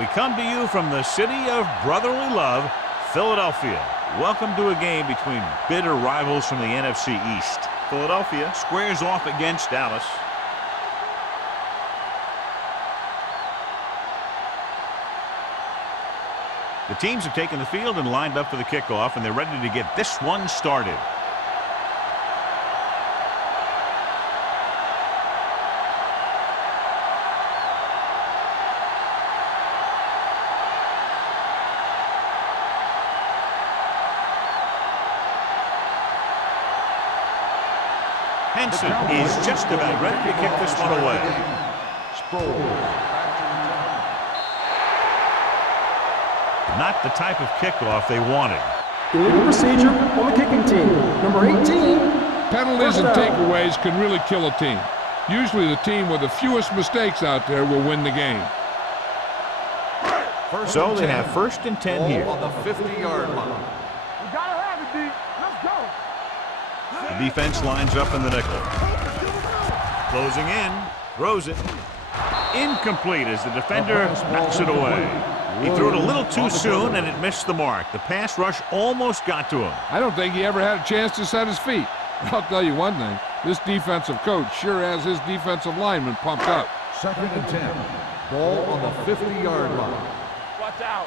We come to you from the city of brotherly love, Philadelphia. Welcome to a game between bitter rivals from the NFC East. Philadelphia squares off against Dallas. The teams have taken the field and lined up for the kickoff, and they're ready to get this one started. Henson is just about ready to kick this one away. Not the type of kickoff they wanted. Illegal procedure on the kicking team. Number 18. Penalties and takeaways can really kill a team. Usually the team with the fewest mistakes out there will win the game. So they have 1st and 10 here. On the 50-yard line. We gotta have it, D. Let's go. The defense lines up in the nickel. Closing in, throws it. Incomplete as the defender knocks it away. He threw it a little too soon, and it missed the mark. The pass rush almost got to him. I don't think he ever had a chance to set his feet. I'll tell you one thing. This defensive coach sure has his defensive lineman pumped up. 2nd and 10. Ball on the 50-yard line. Watch out.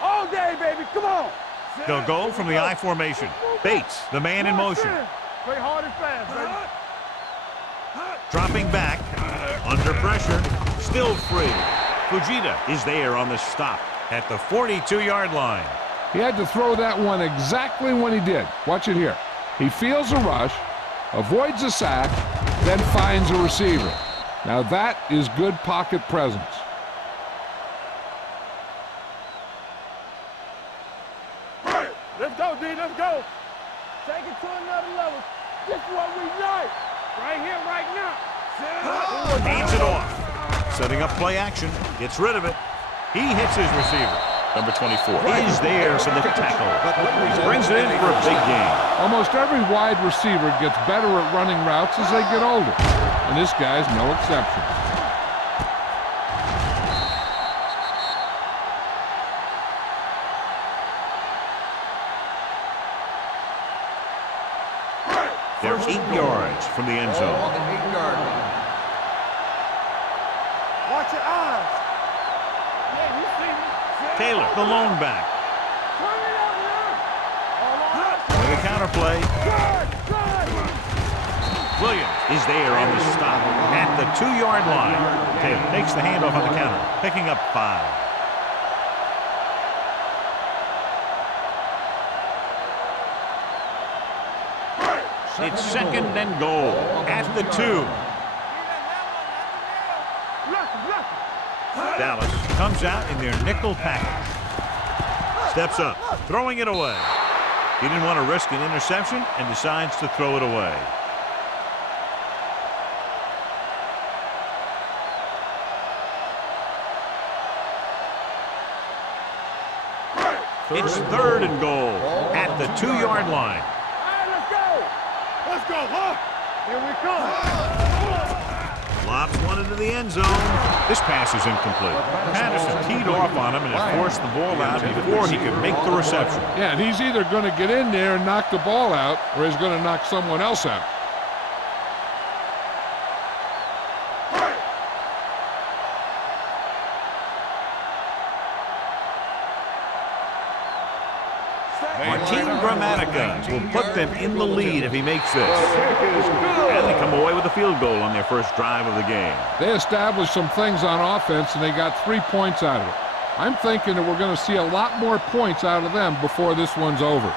All day, baby. Come on. They'll go from the I formation. Bates, the man in motion. Play hard and fast, baby. Dropping back, under pressure, still free. Fujita is there on the stop at the 42-yard line. He had to throw that one exactly when he did. Watch it here. He feels a rush, avoids a sack, then finds a receiver. Now that is good pocket presence. Let's go, D. Let's go. Take it to another level. This is what we like. Right here, right now. Hands it off. Setting up play action. Gets rid of it. He hits his receiver. Number 24 is there for the tackle. Brings it in for a big game. Almost every wide receiver gets better at running routes as they get older. And this guy's no exception. They're 8 yards from the end zone. On the 8-yard line. Watch your eyes. Yeah, you see me. Taylor, the lone back. Turn it up now. All on us. With a counterplay. Good, good. Williams is there on the stop at the 2-yard line. Taylor takes the handoff on the counter, picking up 5. It's 2nd and goal at the 2. Dallas comes out in their nickel package. Steps up, throwing it away. He didn't want to risk an interception and decides to throw it away. It's 3rd and goal at the 2-yard line. Let's go, huh? Here we come. Lobs one into the end zone. This pass is incomplete. Patterson teed off on him and had forced the ball out before he could make the reception. Yeah, and he's either going to get in there and knock the ball out, or he's going to knock someone else out. Martin Gramatica will put them in the lead if he makes this. And they come away with a field goal on their first drive of the game. They established some things on offense, and they got 3 points out of it. I'm thinking that we're going to see a lot more points out of them before this one's over.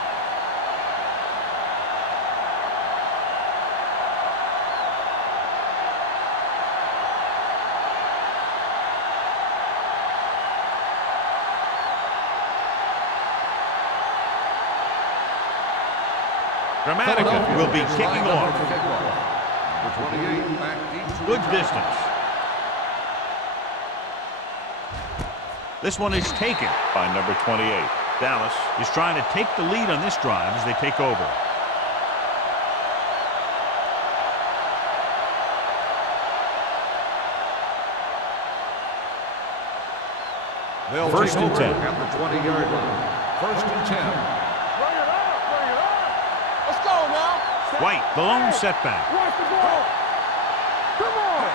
Gramatica will be kicking off. Good distance. This one is taken by number 28. Dallas is trying to take the lead on this drive as they take over. They'll First take and over 10. at the 20-yard line. First and 10. Bring it up, bring it up. Let's go now. White, the lone setback. Watch the ball. Come on.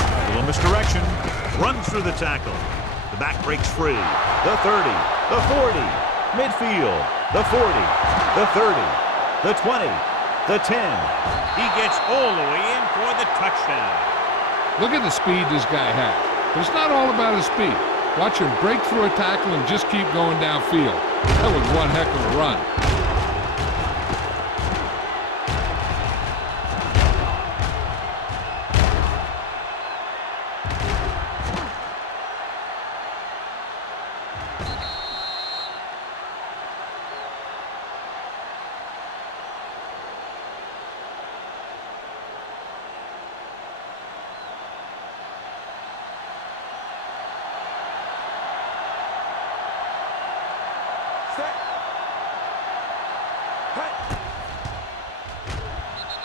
A little misdirection. Runs through the tackle. The back breaks free. The 30, the 40, midfield, the 40, the 30, the 20, the 10. He gets all the way in for the touchdown. Look at the speed this guy has. But it's not all about his speed. Watch him break through a tackle and just keep going downfield. That was one heck of a run.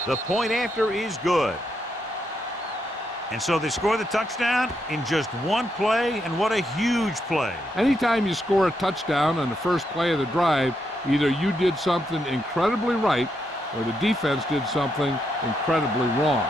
The point after is good. And so they score the touchdown in just one play, and what a huge play. Anytime you score a touchdown on the first play of the drive, either you did something incredibly right or the defense did something incredibly wrong.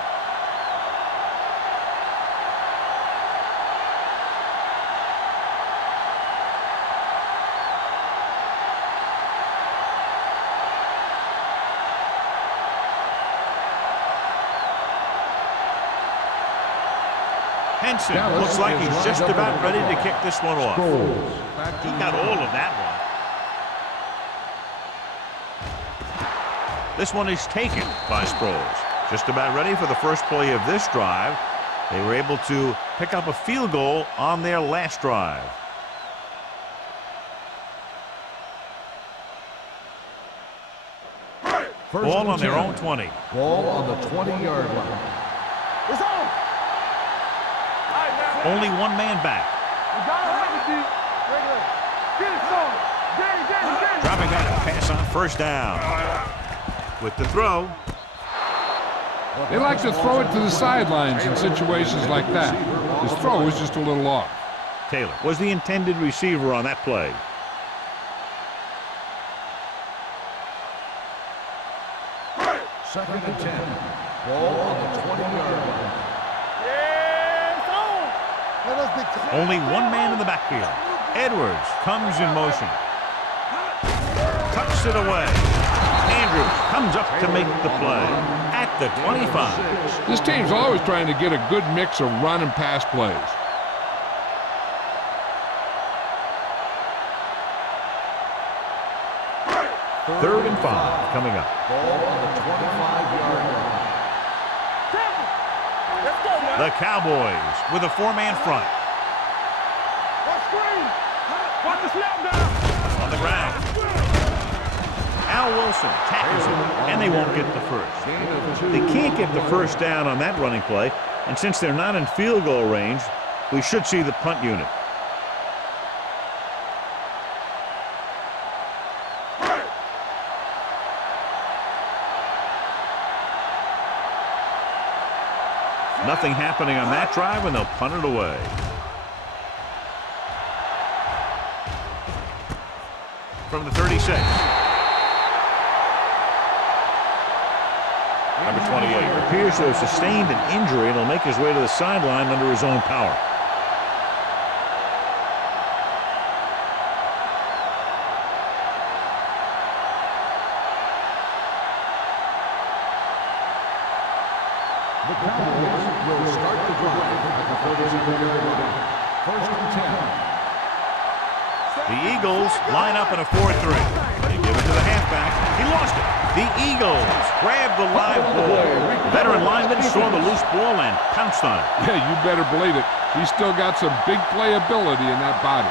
Henson looks like he's just about ready to kick this one off. He got all of that one. This one is taken by Sproles. Just about ready for the first play of this drive. They were able to pick up a field goal on their last drive. Ball on their own 20. Ball on the 20-yard line. It's on. Only one man back. Dropping back, pass on first down. With the throw. They like to throw it to the sidelines in situations like that. His throw was just a little off. Taylor was the intended receiver on that play. Second and 10. Ball on the 20-yard line. Only one man in the backfield. Edwards comes in motion. Tucks it away. Andrews comes up to make the play at the 25. This team's always trying to get a good mix of run and pass plays. Third and 5 coming up. Ball on the 25-yard line. The Cowboys with a four-man front. Watch the snap down. On the ground. Al Wilson tackles him, and they won't get the first. They can't get the first down on that running play, and since they're not in field goal range, we should see the punt unit. Nothing happening on that drive, and they'll punt it away. From the 36. Number 28 appears to have sustained an injury and will make his way to the sideline under his own power. The Cowboys will start the drive at the 37-yard line. First and 10. The Eagles line up in a 4-3. They give it to the halfback. He lost it. The Eagles grab the live ball. Veteran lineman saw the loose ball and pounced on it. Yeah, you better believe it. He's still got some big playability in that body.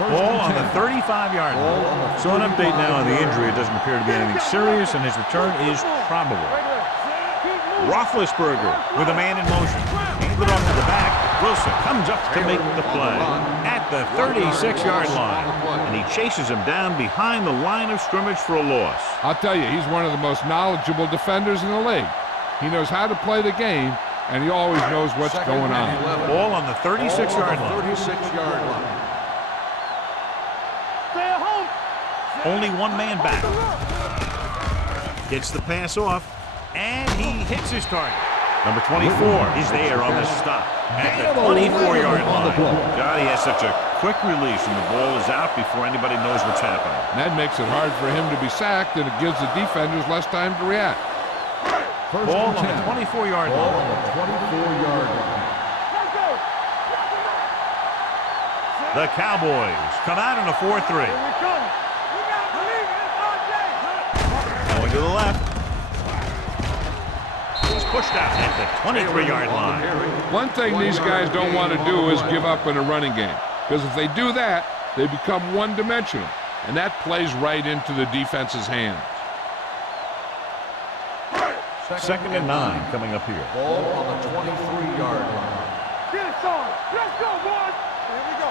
Ball on the 35-yard line. So an update now on the injury. It doesn't appear to be anything serious, and his return is probable. Roethlisberger with a man in motion. Handed off to the back. Wilson comes up to make the play at the 36-yard line. And he chases him down behind the line of scrimmage for a loss. I'll tell you, he's one of the most knowledgeable defenders in the league. He knows how to play the game, and he always knows what's going on. Ball on the 36-yard line. 36-yard line. Stay at home. Only one man back. Gets the pass off, and he hits his target. Number 24 is there on the stop at the 24-yard line. God, he has such a quick release, and the ball is out before anybody knows what's happening. And that makes it hard for him to be sacked, and it gives the defenders less time to react. Ball on the 24-yard line. Ball on the 24-yard line. Let's go. The Cowboys come out in a 4-3. Here we come. We gotta believe it. It's our day. Going to the left. He's pushed out at the 23-yard line. One thing these guys don't want to do is give up in a running game, because if they do that, they become one-dimensional, and that plays right into the defense's hands. 2nd and 9 coming up here. Ball on the 23-yard line. Get it, son. Let's go, boys. Here we go.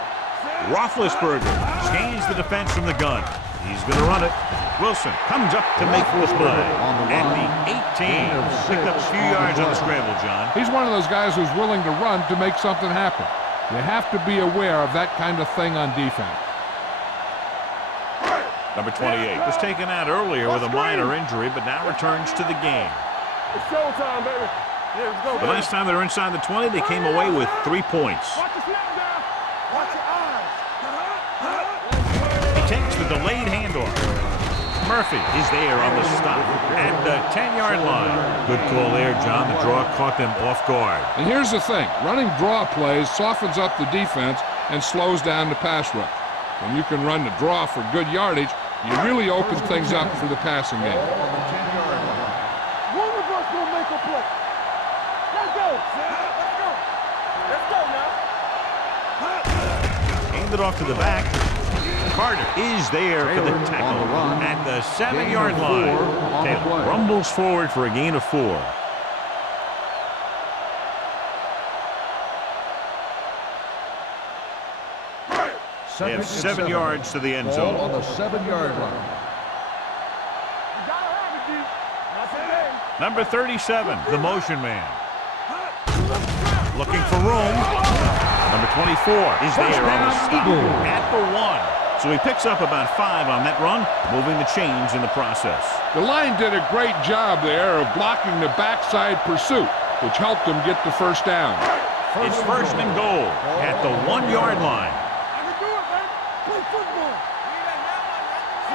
Roethlisberger scans the defense from the gun. He's going to run it. Wilson comes up to make the play. At the 18. Picked up a few yards on the scramble, John. He's one of those guys who's willing to run to make something happen. You have to be aware of that kind of thing on defense. Number 28 was taken out earlier with a minor injury, but now returns to the game. It's showtime, baby. Yeah, let's go, The last time they were inside the 20, they came away with 3 points. Watch your snap down. Watch your eyes. He takes the delayed handoff. Murphy is there on the stop at the 10-yard line. Good call there, John. The draw caught them off guard. And here's the thing. Running draw plays softens up the defense and slows down the pass rush. When you can run the draw for good yardage, you really open things up for the passing game. Ball on the 10-yard line. One of us will make a play. Let's go. Let's go. Let's go now. Hand it off to the back. Carter is there for the tackle at the 7-yard line. Taylor rumbles forward for a gain of 4. They have 7 yards to the end Ball zone. on the 7-yard line. You gotta have it, D. Not today. Number 37, the motion man. Looking for room. Number 24 is there on the stop at the 1. So he picks up about 5 on that run, moving the chains in the process. The line did a great job there of blocking the backside pursuit, which helped them get the first down. It's 1st and goal at the 1-yard line. I can do it, man. Play football.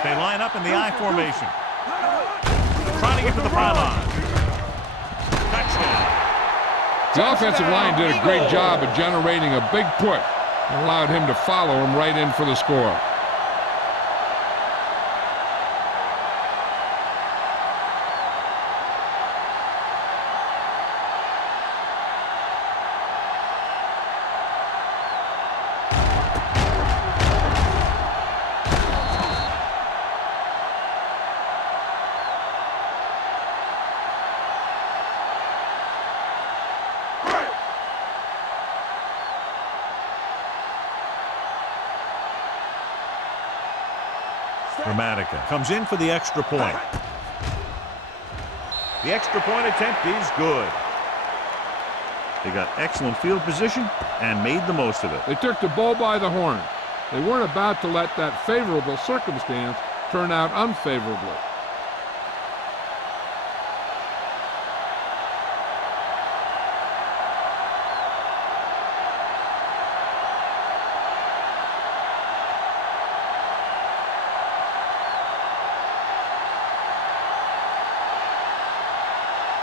They line up in the I formation. Trying to get to the pylon. Touchdown. The offensive line did a great job of generating a big push and allowed him to follow him right in for the score. Gramatica comes in for the extra point. The extra point attempt is good. They got excellent field position and made the most of it. They took the bull by the horn. They weren't about to let that favorable circumstance turn out unfavorably.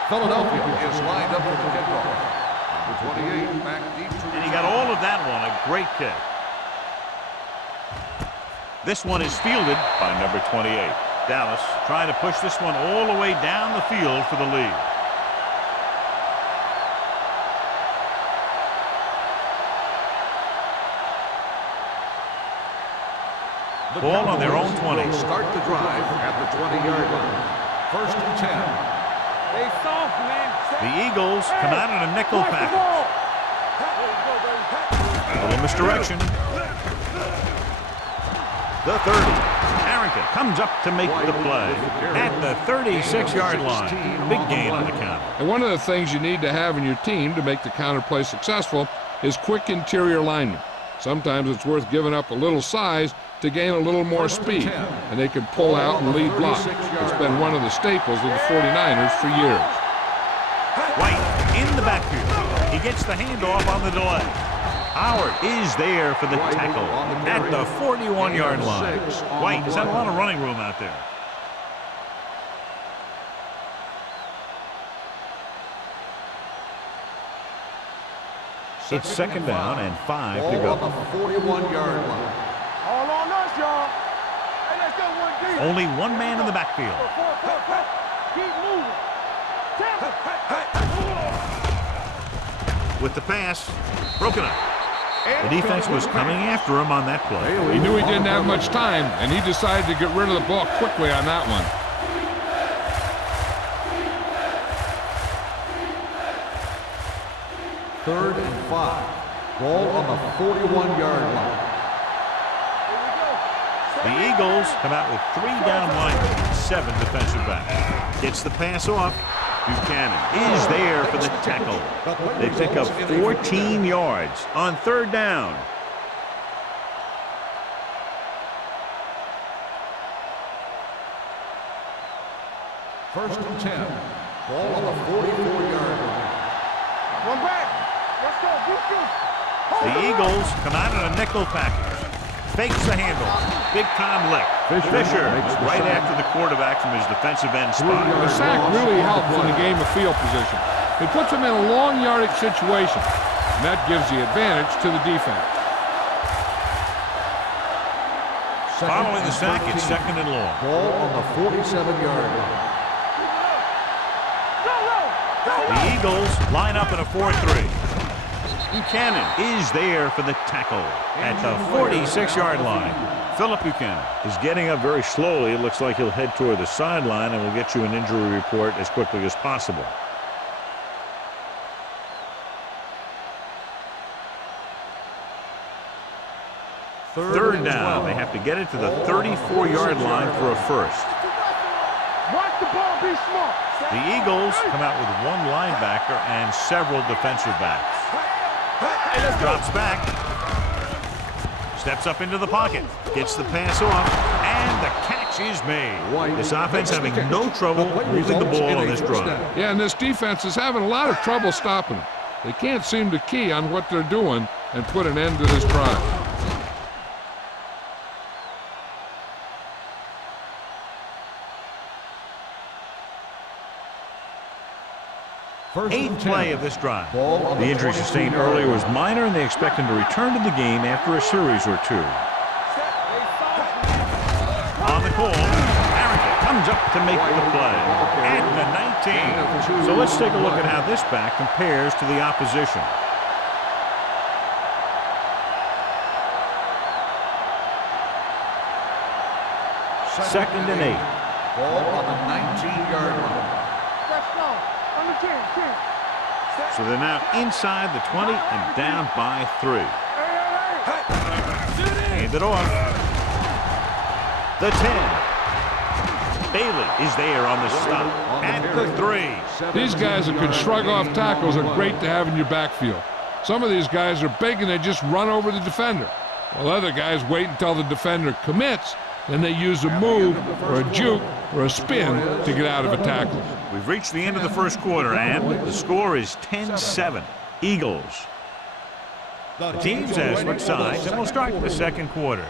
Philadelphia is lined up for the kickoff. Number 28 back deep to And he got all of that one, a great kick. This one is fielded by number 28. Dallas trying to push this one all the way down the field for the lead. the Ball on their own Cowboys 20. will start the drive at the 20-yard line. 1st and 10. Stay soft, man. The Eagles come out in a nickel Watch the package. ball. Let's go, baby. A little misdirection. The 30. Harrington comes up to make the play at the 36-yard line. Big gain on the counter. And one of the things you need to have in your team to make the counter play successful is quick interior linemen. Sometimes it's worth giving up a little size to gain a little more speed, and they can pull out and lead block. It's been one of the staples of the 49ers for years. White in the backfield. He gets the handoff on the delay. Howard is there for the tackle at the 41-yard line. White has had a lot of running room out there. It's second down and 5 to go. On the 41-yard line. All on us, y'all. Hey, let's go one deep. Only one man in the backfield. Keep moving. With the pass, broken up. The defense was coming after him on that play. He knew he didn't have much time, and he decided to get rid of the ball quickly on that one. Third and 5. Ball on the 41-yard line. The Eagles come out with 3 down linemen and 7 defensive backs. Gets the pass off. Buchanan is there for the tackle. They pick up 14 yards on third down. First and 10. Ball on the 44-yard line. One back. Let's go. The Eagles come out in a nickel package. Fakes the handoff. Big time lick. Fisher right after the quarterback from his defensive end spot. The sack really helps in the game of field position. It puts them in a long yardage situation, and that gives the advantage to the defense. Following the sack, it's second and long. Ball on the 47-yard line. The Eagles line up in a 4-3. Buchanan is there for the tackle at the 46-yard line. Philip Buchanan is getting up very slowly. It looks like he'll head toward the sideline, and we'll get you an injury report as quickly as possible. Third down. They have to get it to the 34-yard line for a first. Watch the ball, be smart. The Eagles come out with 1 linebacker and several defensive backs. Drops back. Steps up into the pocket. Gets the pass off. And the catch is made. This offense having no trouble moving the ball on this drive. Yeah, and this defense is having a lot of trouble stopping them. They can't seem to key on what they're doing and put an end to this drive. Eighth play of this drive. The injury sustained earlier was minor, and they expect him to return to the game after a series or 2. On the call, Harrington comes up to make the play at the 19. So let's take a look at how this back compares to the opposition. Second and 8. Ball on the 19-yard line. So they're now inside the 20 and down by 3. Hand it off. The 10. Bailey is there on the stop at the 3. These guys that can shrug off tackles are great to have in your backfield. Some of these guys are big and they just run over the defender, while other guys wait until the defender commits, then they use a move or a juke or a spin to get out of a tackle. We've reached the end of the first quarter, and the score is 10-7. Eagles. The teams have switched sides, and we'll start the second quarter.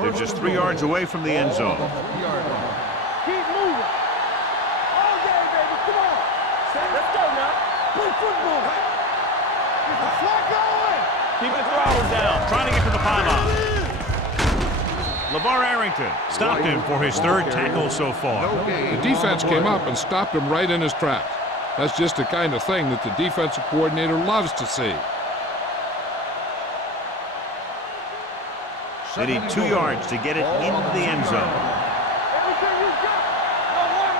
They're just 3 yards away from the end zone. Keep moving. All day, baby. Come on. Let's go now. Play football. Get the flag going. Keep the throttle down. Trying to get to the pylon. LeVar Arrington stopped him for his 3rd tackle so far. The defense came up and stopped him right in his tracks. That's just the kind of thing that the defensive coordinator loves to see. They need 2 yards to get it into the end zone. Everything you got. One.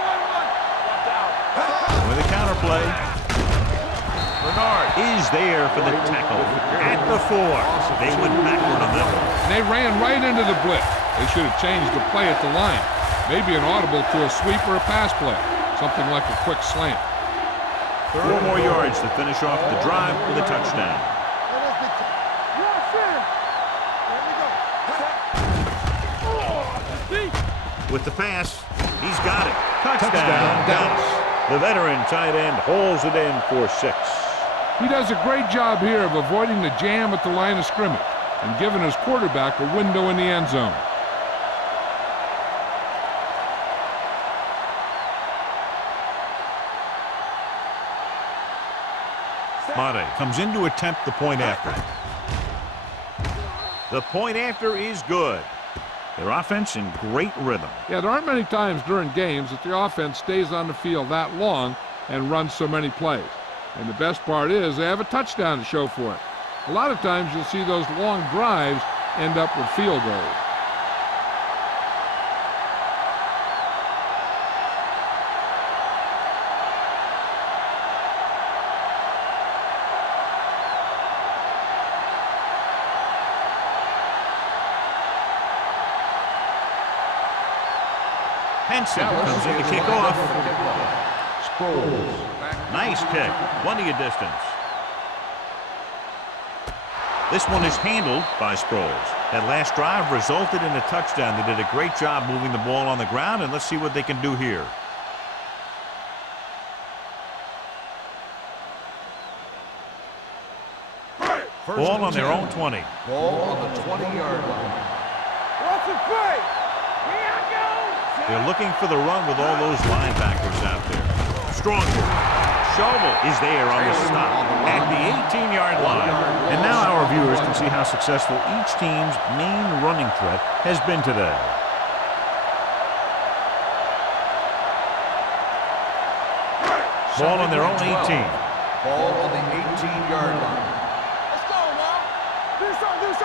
Watch out. With a counter play. card. Is there for the tackle. At the 4. They went backward on that one. And they ran right into the blitz. They should have changed the play at the line. Maybe an audible to a sweep or a pass play. Something like a quick slant. 4 more yards to finish off the drive with a touchdown. With the pass, he's got it. Touchdown, Dallas. The veteran tight end holds it in for 6. He does a great job here of avoiding the jam at the line of scrimmage and giving his quarterback a window in the end zone. Mate comes in to attempt the point after. The point after is good. Their offense in great rhythm. Yeah, there aren't many times during games that the offense stays on the field that long and runs so many plays. And the best part is they have a touchdown to show for it. A lot of times you'll see those long drives end up with field goals. Henson comes in to kick off. Nice kick. Plenty of distance. This one is handled by Sproles. That last drive resulted in a touchdown. They did a great job moving the ball on the ground, and let's see what they can do here. Ball on their own 20. Ball on the 20-yard line. What's the play? Here I go. They're looking for the run with all those linebackers out there. Strong move. Schauble is there on the stop at the 18-yard line. And now our viewers can see how successful each team's main running threat has been today. Ball on their own 18. Ball on the 18-yard line. Let's go, Mom. Do something.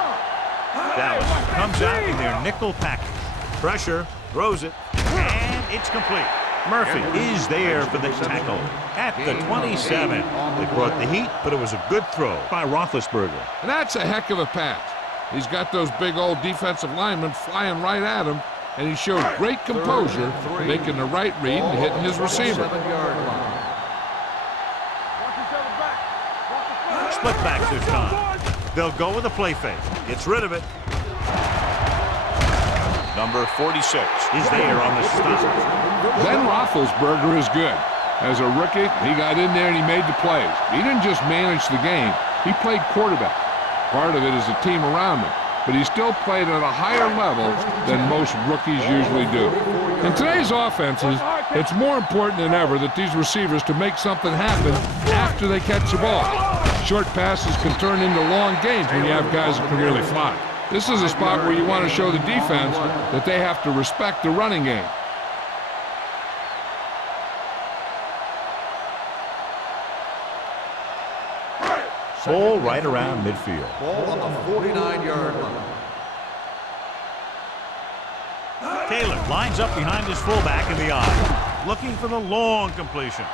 Dallas comes out in their nickel package. Pressure, throws it, and it's complete. Murphy is there for the tackle at the 27. They brought the heat, but it was a good throw by Roethlisberger. And that's a heck of a pass. He's got those big old defensive linemen flying right at him, and he showed great composure, making the right read and hitting his receiver. Split back this time. They'll go with a play fake. Gets rid of it. Number 46 is there on the stop. Ben Roethlisberger is good. As a rookie, he got in there and he made the plays. He didn't just manage the game, he played quarterback. Part of it is the team around him, but he still played at a higher level than most rookies usually do. In today's offenses, it's more important than ever that these receivers to make something happen after they catch the ball. Short passes can turn into long gains when you have guys that can really fly. This is a spot where you want to show the defense that they have to respect the running game. Ball right around midfield. Ball on the 49-yard line. Taylor lines up behind his fullback in the eye, looking for the long completion.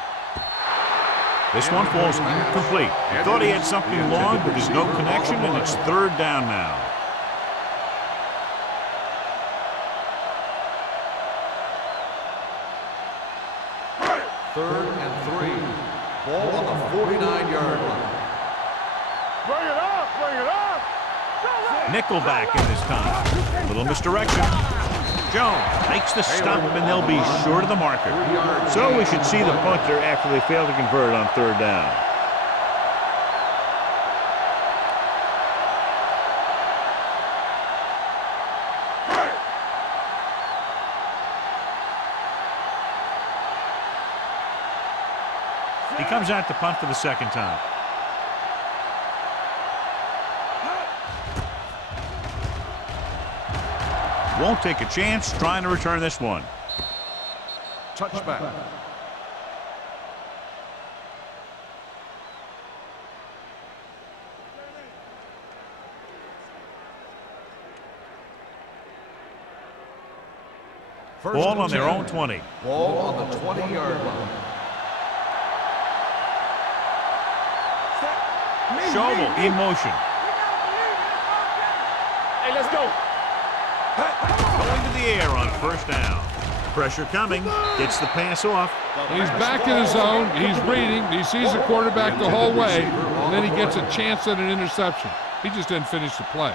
This one falls incomplete. He thought he had something long, but there's no connection, and it's third down now. Third and 3. Ball on the 49-yard line. Bring it up, bring it up. Nickelback in this time. Little misdirection. Jones makes the stop, and they'll be short of the marker. So we should see the punter after they fail to convert on third down. He comes out to punt for the second time. Won't take a chance trying to return this one. Touchback. Ball on their own 20. Ball on the 20-yard line. Schobel in motion. Hey, let's go. Going to the air on first down. Pressure coming. Gets the pass off. He's back in his zone. He's reading. He sees the quarterback the whole way, and then he gets a chance at an interception. He just didn't finish the play.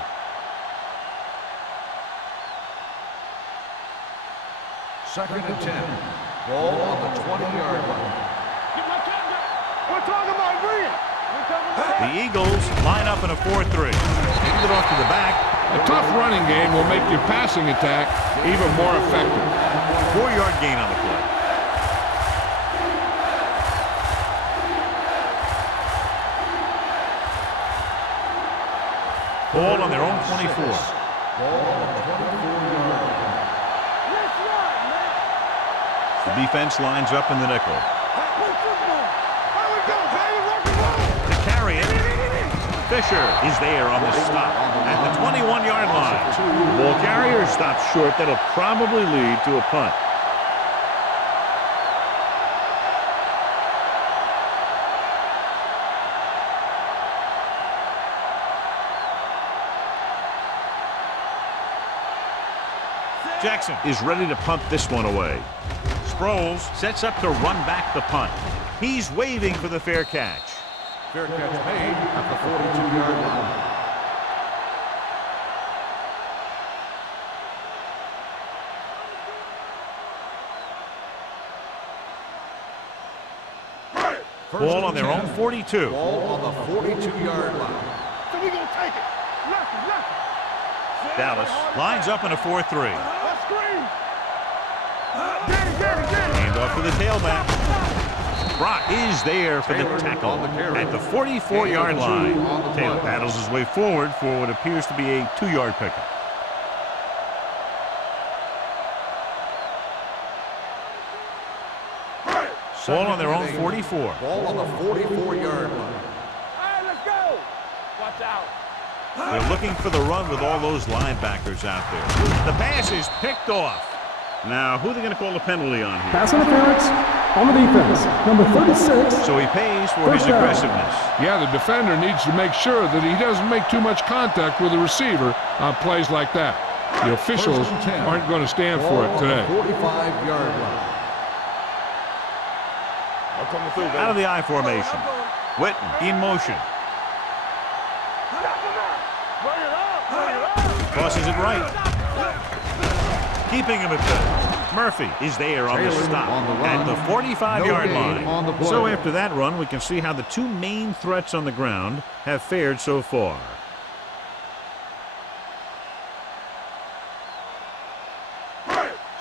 Second and 10. Ball on the 20-yard line. We're talking about brilliant. The Eagles line up in a 4-3. Hand it off to the back. A tough running game will make your passing attack even more effective. 4-yard gain on the play. Ball on their own 24. Ball on the 24-yard line. The defense lines up in the nickel. To carry it, Fisher is there on the stop at the 21-yard line. The ball carrier stops short. That'll probably lead to a punt. Jackson is ready to punt this one away. Sproles sets up to run back the punt. He's waving for the fair catch. Fair catch made at the 42-yard line. Ball on their own 42. Ball on the 42-yard line. So we gonna take it. Lock it. Dallas lines up in a 4-3. Let's scream. Get it. Hand off to the tailback. Brock is there for the tackle at the 44-yard line. Taylor paddles his way forward for what appears to be a 2-yard pickup. Ball on their own 44. Ball on the 44-yard line. All right, let's go. Watch out. They're looking for the run with all those linebackers out there. The pass is picked off. Now, who are they going to call a penalty on here? Pass interference on the defense. Number 36. So he pays for his First down. aggressiveness. Yeah, the defender needs to make sure that he doesn't make too much contact with the receiver on plays like that. The officials aren't going to stand for it today. 45-yard line. I'm coming through, baby. Out of the I formation. Witten in motion. Bring it up. Crosses it right. Keeping him at bay. Murphy is there on the Taylor stop on the run. at the 45-yard No gain line. on the play. So after that run, we can see how the two main threats on the ground have fared so far.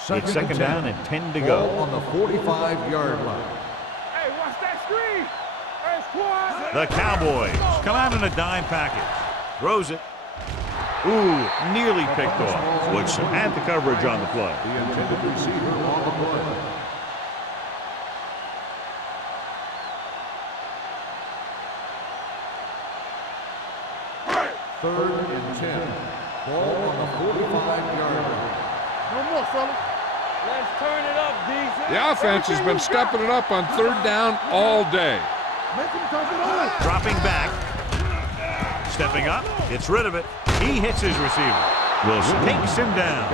It's second down and 10 to Ball go. on the 45-yard line. Hey, watch that screen. Hey, squad. The Cowboys come out in a dime package. Throws it. Ooh, nearly picked off. Woodson had the coverage on the play. The intended receiver on the play. Third and 10. Ball on the 45-yard line. No more, fella. Let's turn it up, D. The offense has been stepping it up on third down all day. Make him touch it on. Dropping back. Stepping up. Gets rid of it. He hits his receiver. Wilson takes him down.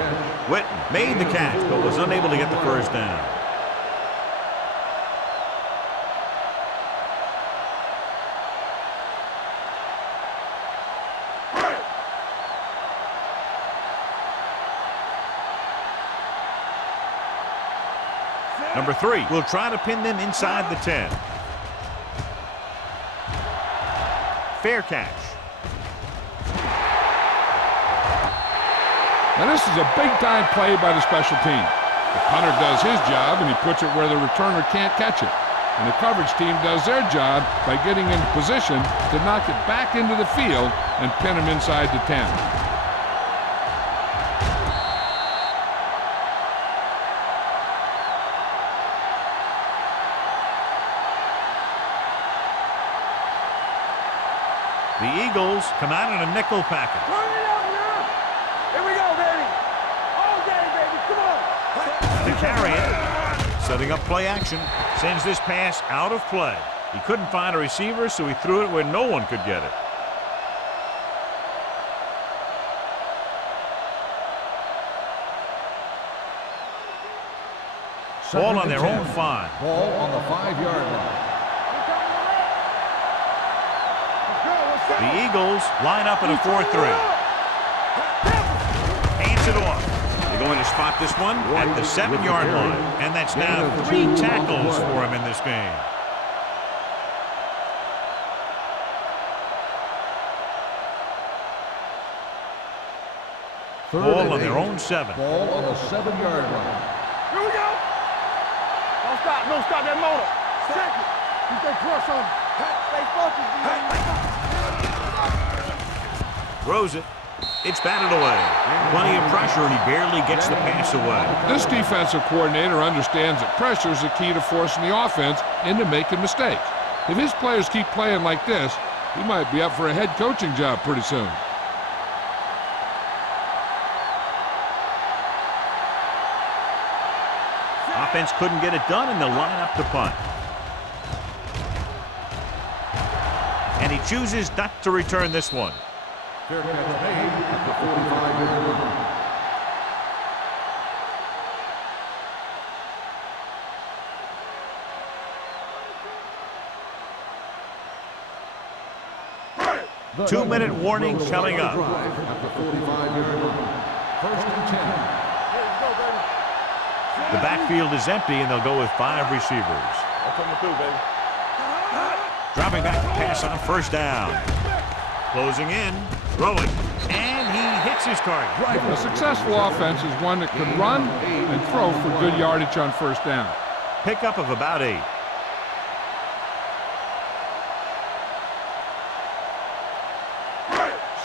Witten made the catch, but was unable to get the first down. Number 3 will try to pin them inside the 10. Fair catch. Now this is a big-time play by the special team. The punter does his job, and he puts it where the returner can't catch it. And the coverage team does their job by getting into position to knock it back into the field and pin him inside the 10. The Eagles come out in a nickel package. Turn it up now. Here we go, baby. All day, baby. Come on. To carry it, setting up play action, sends this pass out of play. He couldn't find a receiver, so he threw it where no one could get it. Ball on their own 5. Ball on the 5-yard line. The Eagles line up in a 4-3. Hands it off. They're going to spot this one at the 7-yard line. And that's now 3 tackles for him in this game. Ball on their own 7. Ball on the 7-yard line. Here we go. Don't stop that motor. Second. You stay crush on him. Stay focused. Throws it. It's batted away. Plenty of pressure, and he barely gets the pass away. This defensive coordinator understands that pressure is the key to forcing the offense into making mistakes. If his players keep playing like this, he might be up for a head coaching job pretty soon. Offense couldn't get it done, and they'll line up to punt. And he chooses not to return this one. Fair catch made at the 45-yard line. The 2-minute warning coming up. At the 45-yard line. 1st and 10. The backfield is empty, and they'll go with 5 receivers. Dropping back to pass on 1st down. Closing in, throwing, and he hits his target. A successful offense is one that can run and throw for good yardage on 1st down. Pickup of about 8.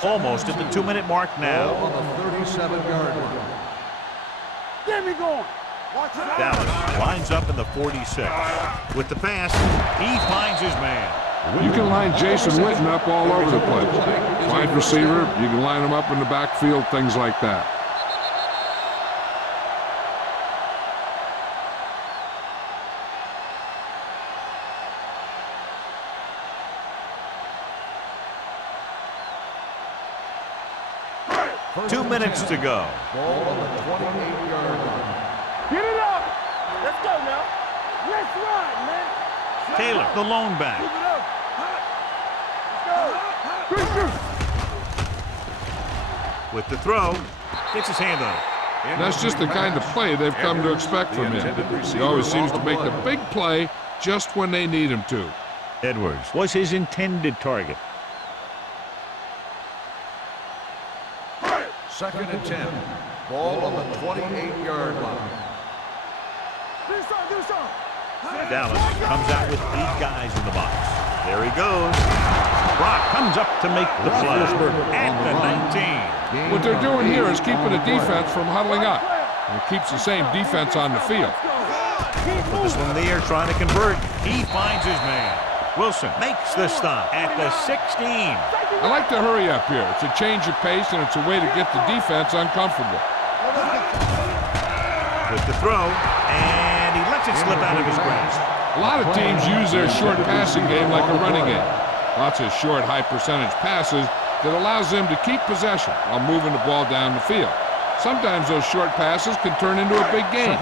Almost at the 2-minute mark now. Ball on the 37-yard line. Get me going. Dallas lines up in the 46. With the pass, he finds his man. You can line Jason Witten up all over the place. Wide receiver, you can line him up in the backfield, things like that. Two minutes to go. Ball on the 28-yard line. Get it up. Let's go now. Let's ride, man. Taylor, the lone back. Move it up. Let's go. With the throw, gets his hand on it. That's just the kind of play they've come to expect from him. He always seems to make the big play just when they need him to. Edwards was his intended target. 2nd and 10. Ball on the 28-yard line. Dallas comes out with 8 guys in the box. There he goes. Brock comes up to make the play at the 19. What they're doing here is keeping the defense from huddling up. And it keeps the same defense on the field. Put this one in the air, trying to convert. He finds his man. Wilson makes the stop at the 16. I like to hurry up here. It's a change of pace, and it's a way to get the defense uncomfortable. With the throw, and he lets it slip out of his grasp. A lot of teams use their short passing game like a running game. Lots of short, high-percentage passes that allows them to keep possession while moving the ball down the field. Sometimes those short passes can turn into a big game.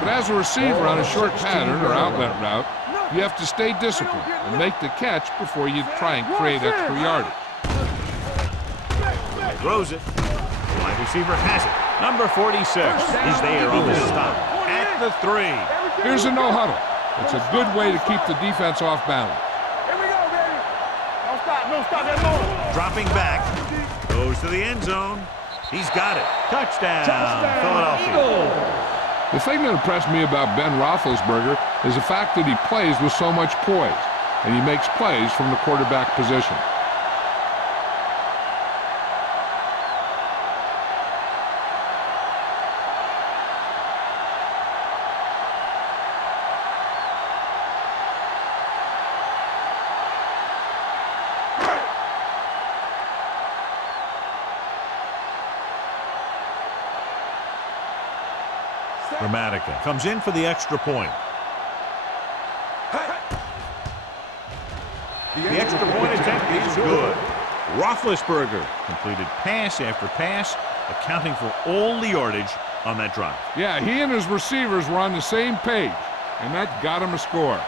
But as a receiver on a short pattern or outlet route, you have to stay disciplined and make the catch before you try and create extra yardage. Throws it. Wide receiver has it. Number 46. He's there on the stop at the 3. Here's a no-huddle. It's a good way to keep the defense off balance. Here we go, baby. Don't stop that motor. Dropping back. Goes to the end zone. He's got it. Touchdown, Philadelphia. The thing that impressed me about Ben Roethlisberger is the fact that he plays with so much poise, and he makes plays from the quarterback position. Dramatica comes in for the extra point. The extra point attempt is good. Roethlisberger completed pass after pass, accounting for all the yardage on that drive. Yeah, he and his receivers were on the same page, and that got him a score.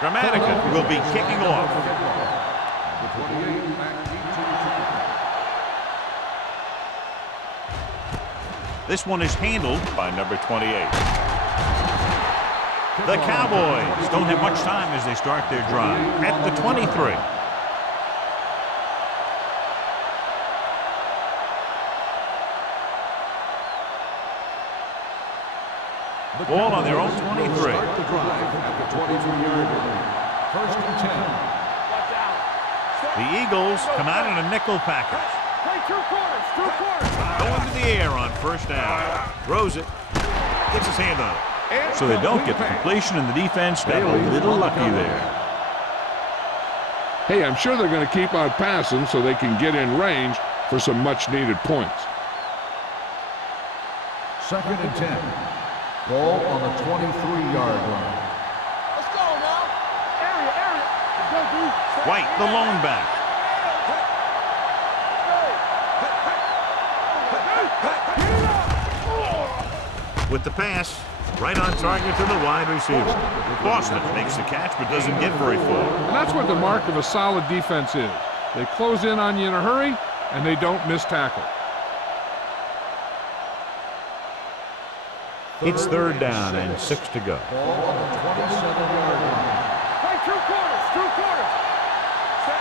Dramatica will be kicking off. This one is handled by number 28. The Cowboys don't have much time as they start their drive at the 23. Ball on their own 23. Start the drive at the 23-yard line. First and 10. The Eagles come out in a nickel package. Play two quarters. Going to the air on first down. Throws it. Gets his hand on it. So they don't get the completion, and the defense got a little lucky there. Hey, I'm sure they're going to keep on passing so they can get in range for some much-needed points. Second and 10. Ball on the 23-yard line. Let's go now. Area. Let's go, dude. White, the lone back. With the pass, right on target to the wide receiver. Boston makes the catch but doesn't get very far. And that's what the mark of a solid defense is. They close in on you in a hurry, and they don't miss tackle. It's third down and 6 to go. Ball on the 27-yard line. Play two quarters.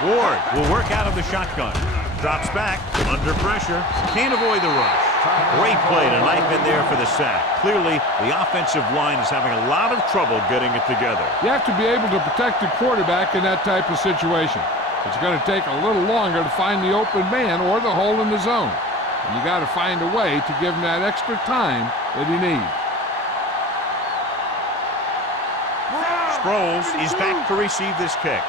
Ward will work out of the shotgun. Drops back, under pressure, can't avoid the rush. Great play to knife in there for the sack. Clearly, the offensive line is having a lot of trouble getting it together. You have to be able to protect the quarterback in that type of situation. It's going to take a little longer to find the open man or the hole in the zone. And you got to find a way to give him that extra time that he needs. Sproles is back to receive this kick.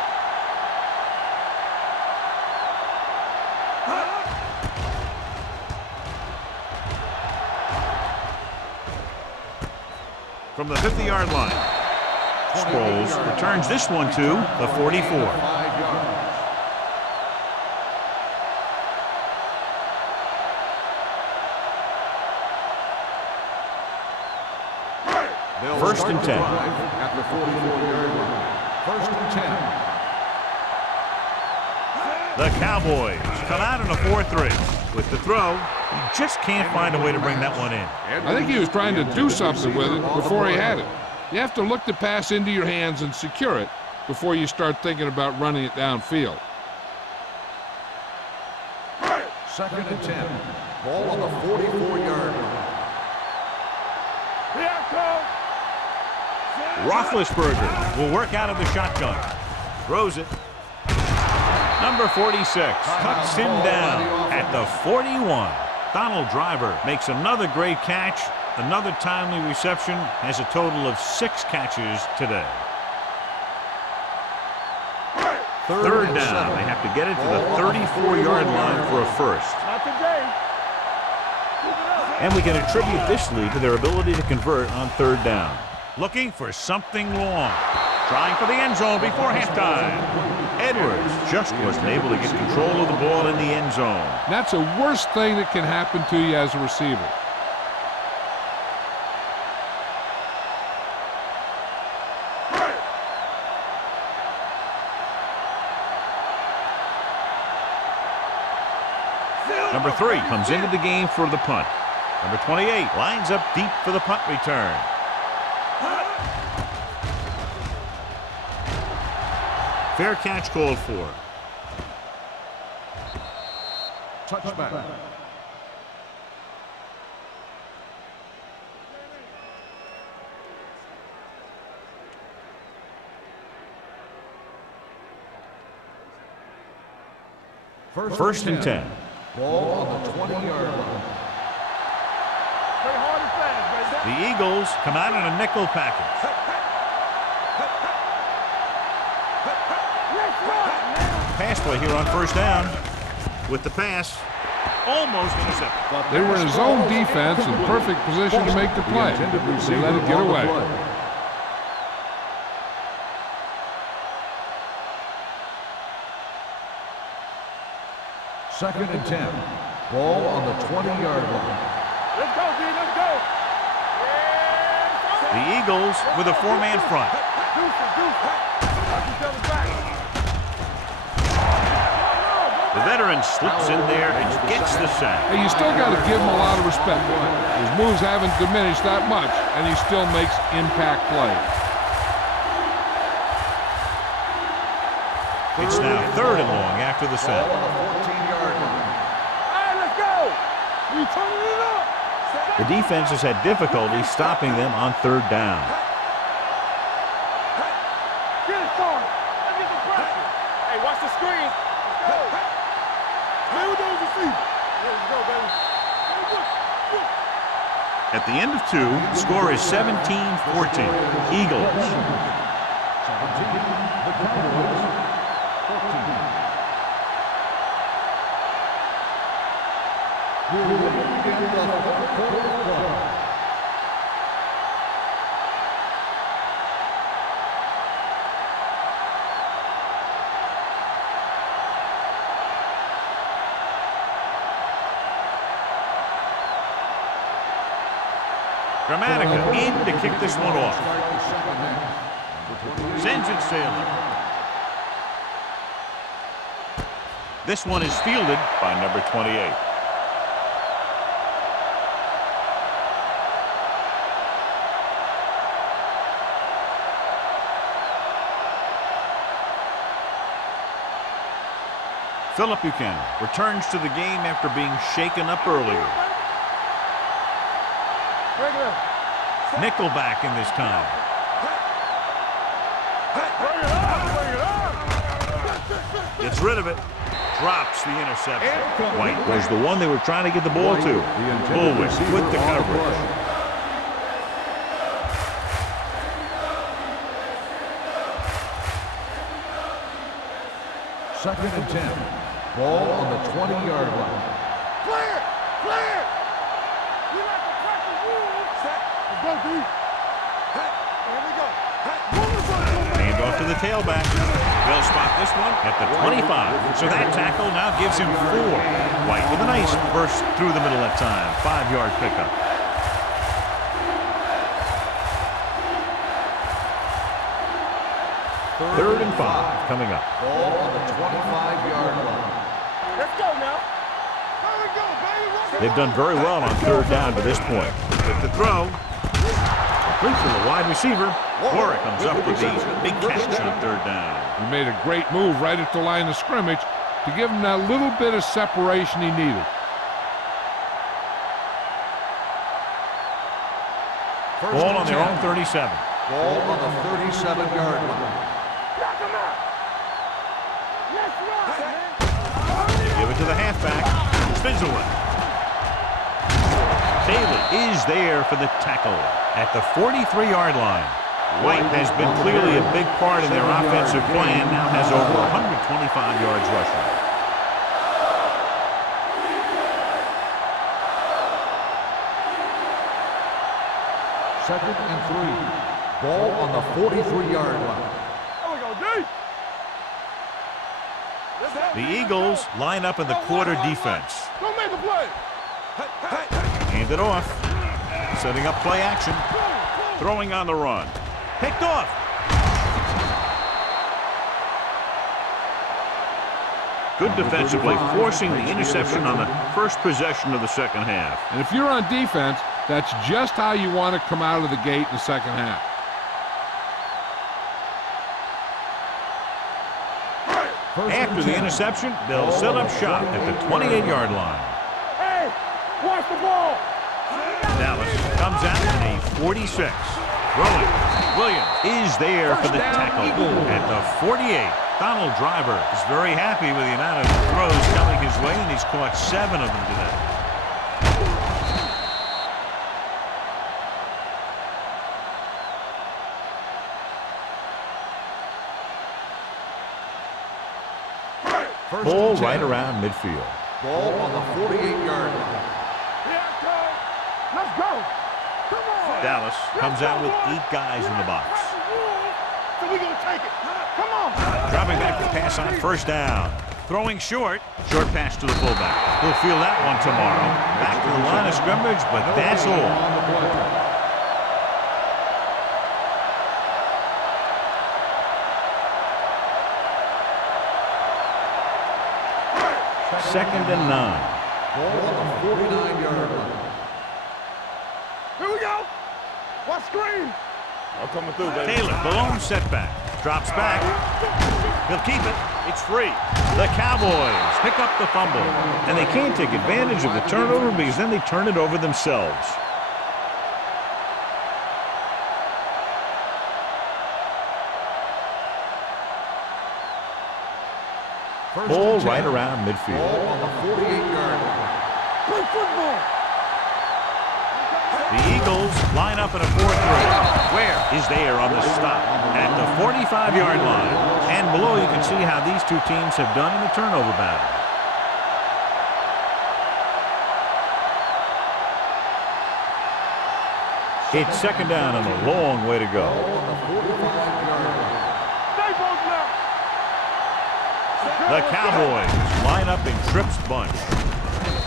From the 50-yard line, Sproles returns this one to the 44. 5 yards. First and 10. At the 44-yard line. First and 10. The Cowboys come out in a 4-3. With the throw, he just can't find a way to bring that one in. I think he was trying to do something with it before he had it. You have to look the pass into your hands and secure it before you start thinking about running it downfield. Second and 10. Ball on the 44-yard line. Roethlisberger will work out of the shotgun. Throws it. Number 46 cuts him down at the 41. Donald Driver makes another great catch, another timely reception, has a total of 6 catches today. Third down. They have to get it to the 34-yard line for a first. Not today. And we can attribute this lead to their ability to convert on third down. Looking for something long. Trying for the end zone before halftime. Edwards just wasn't able to get control of the ball in the end zone. That's the worst thing that can happen to you as a receiver. Number 3 comes into the game for the punt. Number 28 lines up deep for the punt return. Fair catch called for. Touchback. First and 10. Ball on the 20-yard line. Play hard and fast, baby. The Eagles come out in a nickel package. pass play here on first down. With the pass, almost intercepted. They were in zone defense in perfect position to make the play. They let it get away. Second and 10. Ball on the 20-yard line. Let's go, D. Let's go. The Eagles with a four-man front. The veteran slips in there and gets the sack. Hey, you still got to give him a lot of respect. His moves haven't diminished that much, and he still makes impact plays. It's now third and long after the sack. Ball on the 14-yard line. All right, let's go. We turning it up. The defense has had difficulty stopping them on third down. Get it, Sarge. Let's get the pressure. Hey, watch the screen. Let's go. Play with those receivers. Let's go, baby. At the end of two, the score is 17-14. Eagles. 17. The Cowboys. 14. We're waiting in the fourth quarter. Gramatica in to kick this one off. Sends it sailing. This one is fielded by number 28. Philip Buchanan returns to the game after being shaken up earlier. Nickelback in this time. Gets rid of it. Drops the interception. White was the one they were trying to get the ball to. Bullwick with the coverage. Second and 10. Ball on the 20-yard line. Clear! Clear! We like to crack the rules. Set. Let's go, D. Here we go. Hand off to the tailback. They'll spot this one at the 25. So that tackle now gives him 4. White with a nice burst through the middle that time. 5-yard pickup. Third and 5 coming up. Ball on the 25-yard line. Let's go now. There we go, baby. They've done very well on third down to this point. With the throw, complete to the wide receiver. Warwick comes up with the big catch on third down. He made a great move right at the line of scrimmage to give him that little bit of separation he needed. Ball on their own 37. Ball on the 37-yard line. Knock him out. Let's run, man. They give it to the halfback. Spins away. Bailey is there for the tackle at the 43-yard line. White has been clearly a big part in their offensive plan. Now has over 125 yards rushing. Second and 3. Ball on the 43-yard line. There we go, D. The Eagles line up in the quarter defense. Go make the play. Hand it off. Setting up play action. Throwing on the run. Picked off. Good defensively, forcing the interception on the first possession of the second half. And if you're on defense, that's just how you want to come out of the gate in the second half. After the interception, they'll set up shop at the 28-yard line. Hey, watch the ball. Dallas comes out in a 46. Rolling. Williams is there for the tackle at the 48. Donald Driver is very happy with the amount of throws coming his way, and he's caught 7 of them today. Ball right around midfield. Ball on the 48-yard line. Yeah, coach. Let's go. Come on. Dallas comes out with 8 guys in the box. So we gonna take it. Come on. Dropping back to pass on first down. Throwing short. Short pass to the fullback. We'll feel that one tomorrow. Back to the line of scrimmage, but that's all. Second and 9. Ball on the 49-yard line. Here we go. What screen? I'm coming through, baby. Taylor, the lone setback. Drops back. He'll keep it. It's free. The Cowboys pick up the fumble. And they can't take advantage of the turnover because then they turn it over themselves. Ball right around midfield. Ball on the 48-yard line. Play football. The Eagles line up in a 4-3. Where is there on the stop? At the 45-yard line. And below you can see how these two teams have done in the turnover battle. It's second down and a long way to go. On the 45-yard line. Stay both now. The Cowboys line up in Tripp's bunch.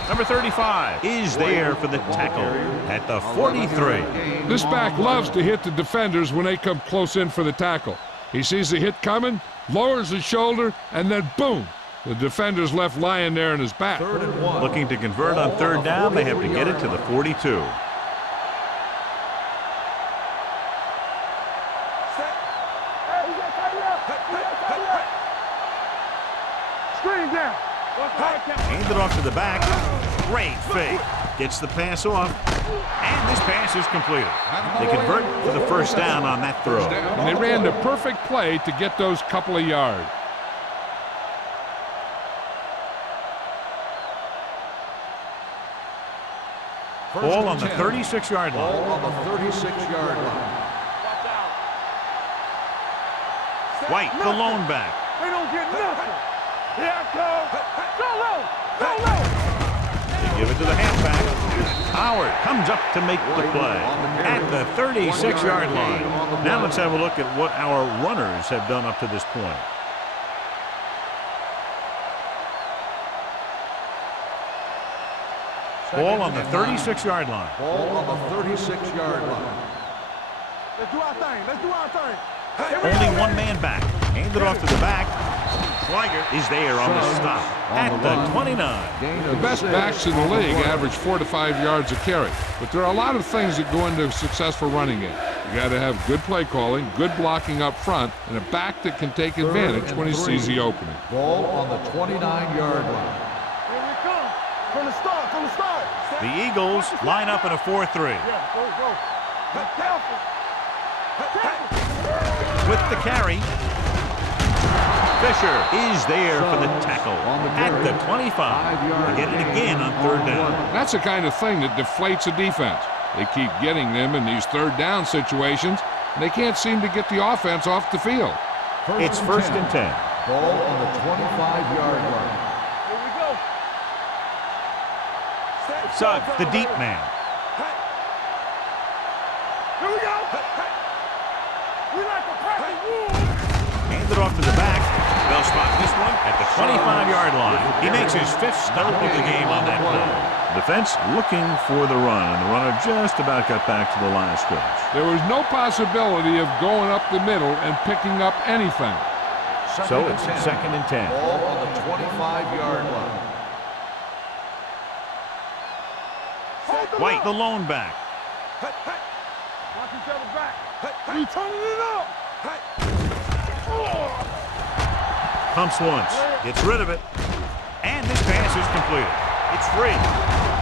Number 35 is there for the tackle at the 43. This back loves to hit the defenders when they come close in for the tackle. He sees the hit coming, lowers his shoulder, and then boom, the defender's left lying there in his back. 3rd and 1. Looking to convert on third down, they have to get it to the 42. Screen down. Hand it off to the back. Great fake. Gets the pass off. And this pass is completed. They convert for the first down on that throw. And they ran the perfect play to get those couple of yards. Ball on the 36-yard line. Ball on the 36-yard line. White, the lone back. They don't get nothing. Here I come. Go low. Go low. They give it to the halfback. Howard comes up to make the play at the 36-yard line. Now let's have a look at what our runners have done up to this point. Ball on the 36-yard line. Ball on the 36-yard line. Let's do our thing. Let's do our thing. Only one man back. Hand it off to the back. Schweiger is there on the stop at the 29. The best backs in the league average 4 to 5 yards a carry. But there are a lot of things that go into a successful running game. You got to have good play calling, good blocking up front, and a back that can take advantage when he sees the opening. Ball on the 29-yard line. Here we come. From the start. From the start. The Eagles line up in a 4-3. Yeah, go, go. Be careful. With the carry, Fisher is there for the tackle at the 25. They get it again on third down. That's the kind of thing that deflates a defense. They keep getting them in these third down situations, and they can't seem to get the offense off the field. It's first and 10. Ball on the 25-yard line. Here we go. Suggs, the deep man. Here we go. We like to practice rules. Hand it off to the back. They'll spot this one at the 25-yard line. He makes his 5th stop of the game on that play. Defense looking for the run, and the runner just about got back to the line of scrimmage. There was no possibility of going up the middle and picking up anything. So it's second and 10. Ball on the 25-yard line. White, the lone back. Watch each other back. You turning it up. Pumps once, gets rid of it, and this pass is completed. It's free.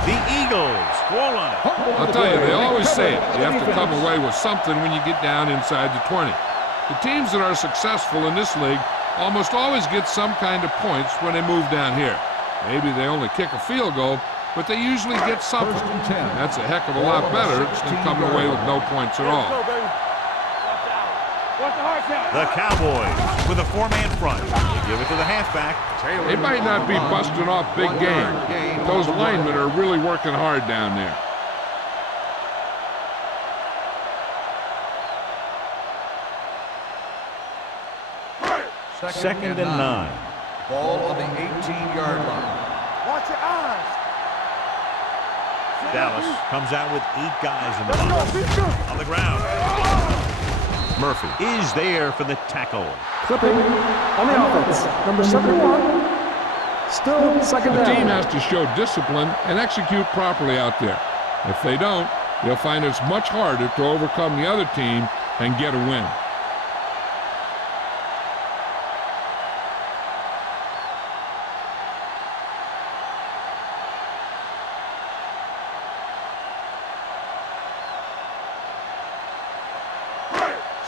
The Eagles score on it. I'll tell you, they always say it. You have to come away with something when you get down inside the 20. The teams that are successful in this league almost always get some kind of points when they move down here. Maybe they only kick a field goal, but they usually get something. That's a heck of a lot better than coming away with no points at all. Let's go, baby. Watch out. What's the hard count? The Cowboys with a four-man front. They give it to the halfback. They might not be busting off big game. Those linemen are really working hard down there. Second and 9. Ball on the 18-yard line. Watch your eyes. Dallas comes out with 8 guys in the box. On the ground. Murphy is there for the tackle. Clipping on the offense. Number 71. Still second The down. team has to show discipline and execute properly out there. If they don't, they'll find it's much harder to overcome the other team and get a win.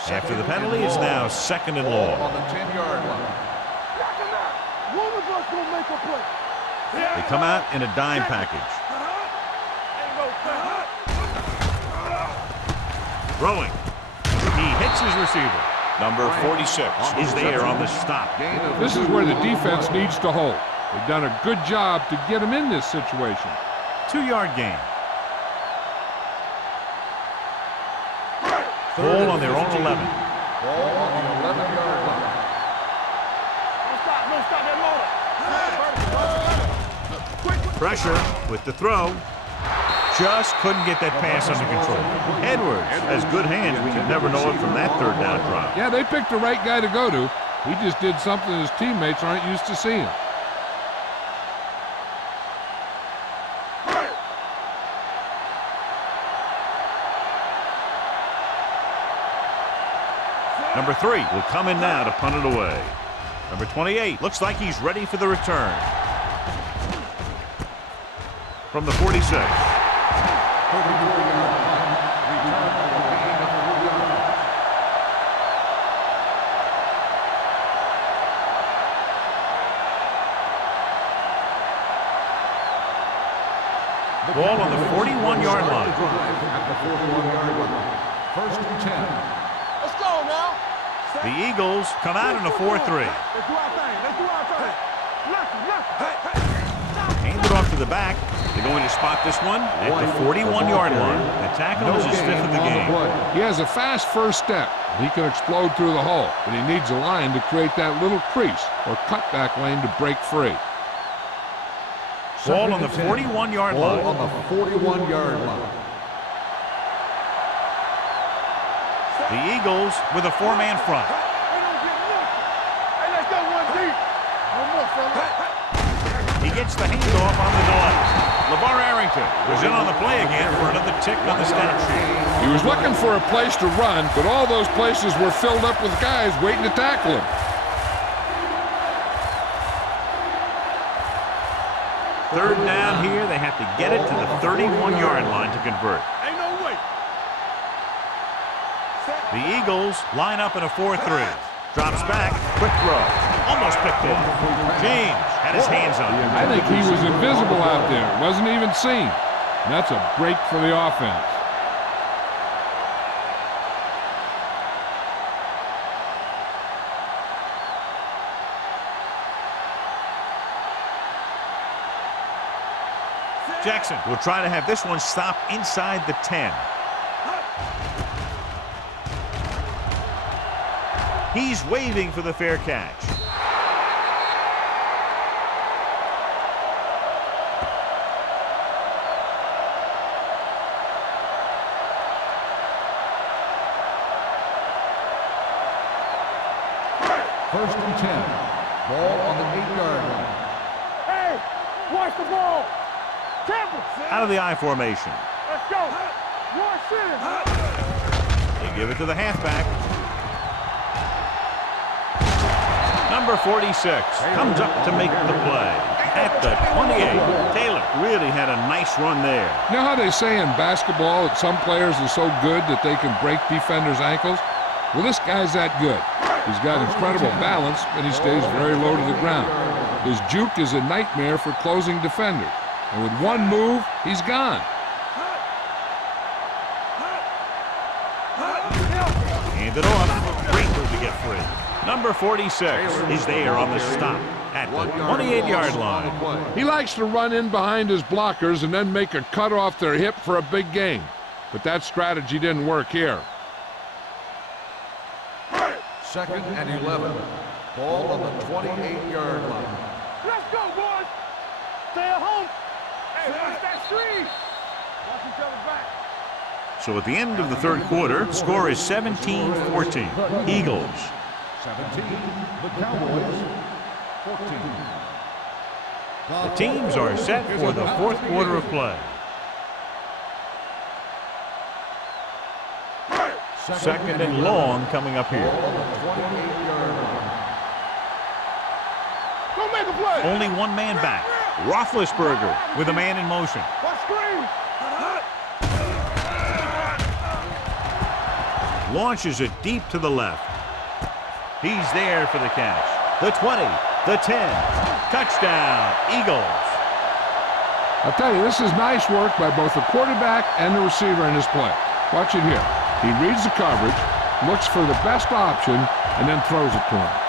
After the penalty, it's now second and long. On the 10-yard line. One of us gonna make a play. They come out in a dime package. Ain't no play. Throwing. He hits his receiver. Number 46 is there on the stop. This is where the defense needs to hold. They've done a good job to get them in this situation. 2-yard gain. Ball on their own 11. Ball on the 11-yard line. Don't stop that motor. Pressure with the throw. Just couldn't get that pass under control. Edwards has good hands. We could never know it from that third down drop. Yeah, they picked the right guy to go to. He just did something his teammates aren't used to seeing. Number 3 will come in now to punt it away. Number 28 looks like he's ready for the return. From the 46. Ball on the 41-yard line. At the 41-yard line. First and 10. Let's go now. The Eagles come out in a 4-3. Let's do our thing. Let's do our thing. Hand it off to the back. They're going to spot this one at the 41-yard line. The tackle is his 5th of the game. He has a fast first step. He can explode through the hole, but he needs a line to create that little crease or cutback lane to break free. Ball on the 41-yard line. Ball on the 41-yard line. The Eagles with a 4-man front. Hey, let's go one deep. One more, fella. He gets the handoff on the delay. LeVar Arrington was in on the play again for another tick on the stat sheet. He was looking for a place to run, but all those places were filled up with guys waiting to tackle him. Third down here. They have to get it to the 31-yard line to convert. Ain't no way. The Eagles line up in a 4-3. Drops back. Quick throw. Almost picked off. James had his hands on it. I think he was invisible out there. Wasn't even seen. And that's a break for the offense. Jackson will try to have this one stop inside the 10. He's waving for the fair catch. First and 10. Ball on the 8-yard line. Hey, watch the ball. Temple. Out of the I formation. Let's go. Watch it. They give it to the halfback. Number 46 comes up to make the play. At the 28, Taylor really had a nice run there. You know how they say in basketball that some players are so good that they can break defenders' ankles? Well, this guy's that good. He's got incredible balance, and he stays very low to the ground. His juke is a nightmare for closing defenders. And with one move, he's gone. Hand it off. Great Number 46 is there on the stop at the 28-yard line. He likes to run in behind his blockers and then make a cut off their hip for a big gain. But that strategy didn't work here. 2nd and 11. Ball on the 28-yard line. Let's go, boys. Stay at home. Hey, watch that screen. Watch each other back. So at the end of the third quarter, the score is 17-14. Eagles. 17. The Cowboys. 14. The teams are set for the fourth quarter of play. Second and long coming up here. Ball on the 28-yard line. Go make a play. Only one man back. Roethlisberger with a man in motion. Watch screen. Launches it deep to the left. He's there for the catch. The 20, the 10. Touchdown, Eagles. I'll tell you, this is nice work by both the quarterback and the receiver in this play. Watch it here. He reads the coverage, looks for the best option, and then throws it to him.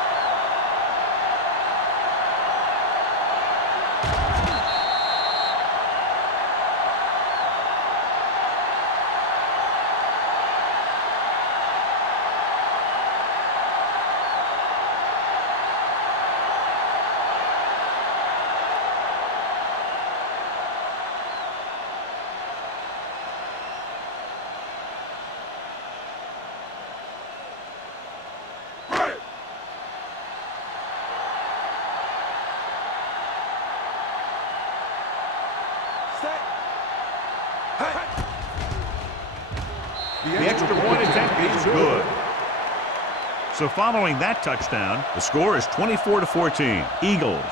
The extra point attempt is good. So following that touchdown, the score is 24-14. Eagles.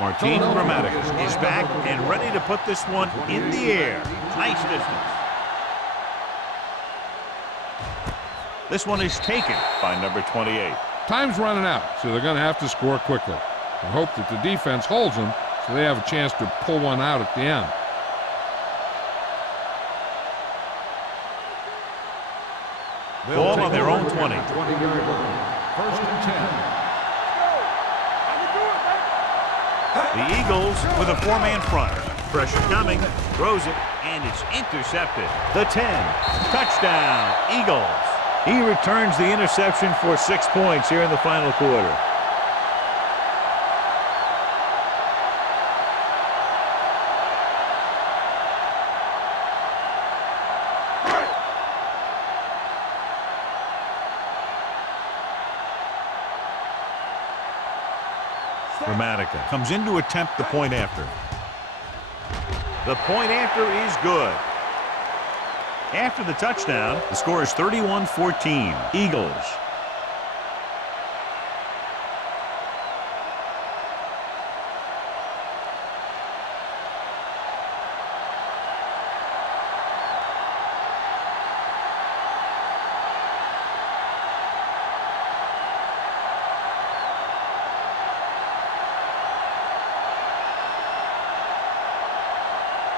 Martin Gramaticus is back and ready to put this one in the air. Nice distance. This one is taken by number 28. Time's running out, so they're going to have to score quickly. I hope that the defense holds them so they have a chance to pull one out at the end. Ball on their own 20. 20-yard line. 1st and 10. The Eagles with a four-man front. Pressure coming, throws it, and it's intercepted. The 10, touchdown, Eagles. He returns the interception for 6 points here in the final quarter. Gramatica comes in to attempt the point after. The point after is good. After the touchdown, the score is 31-14. Eagles.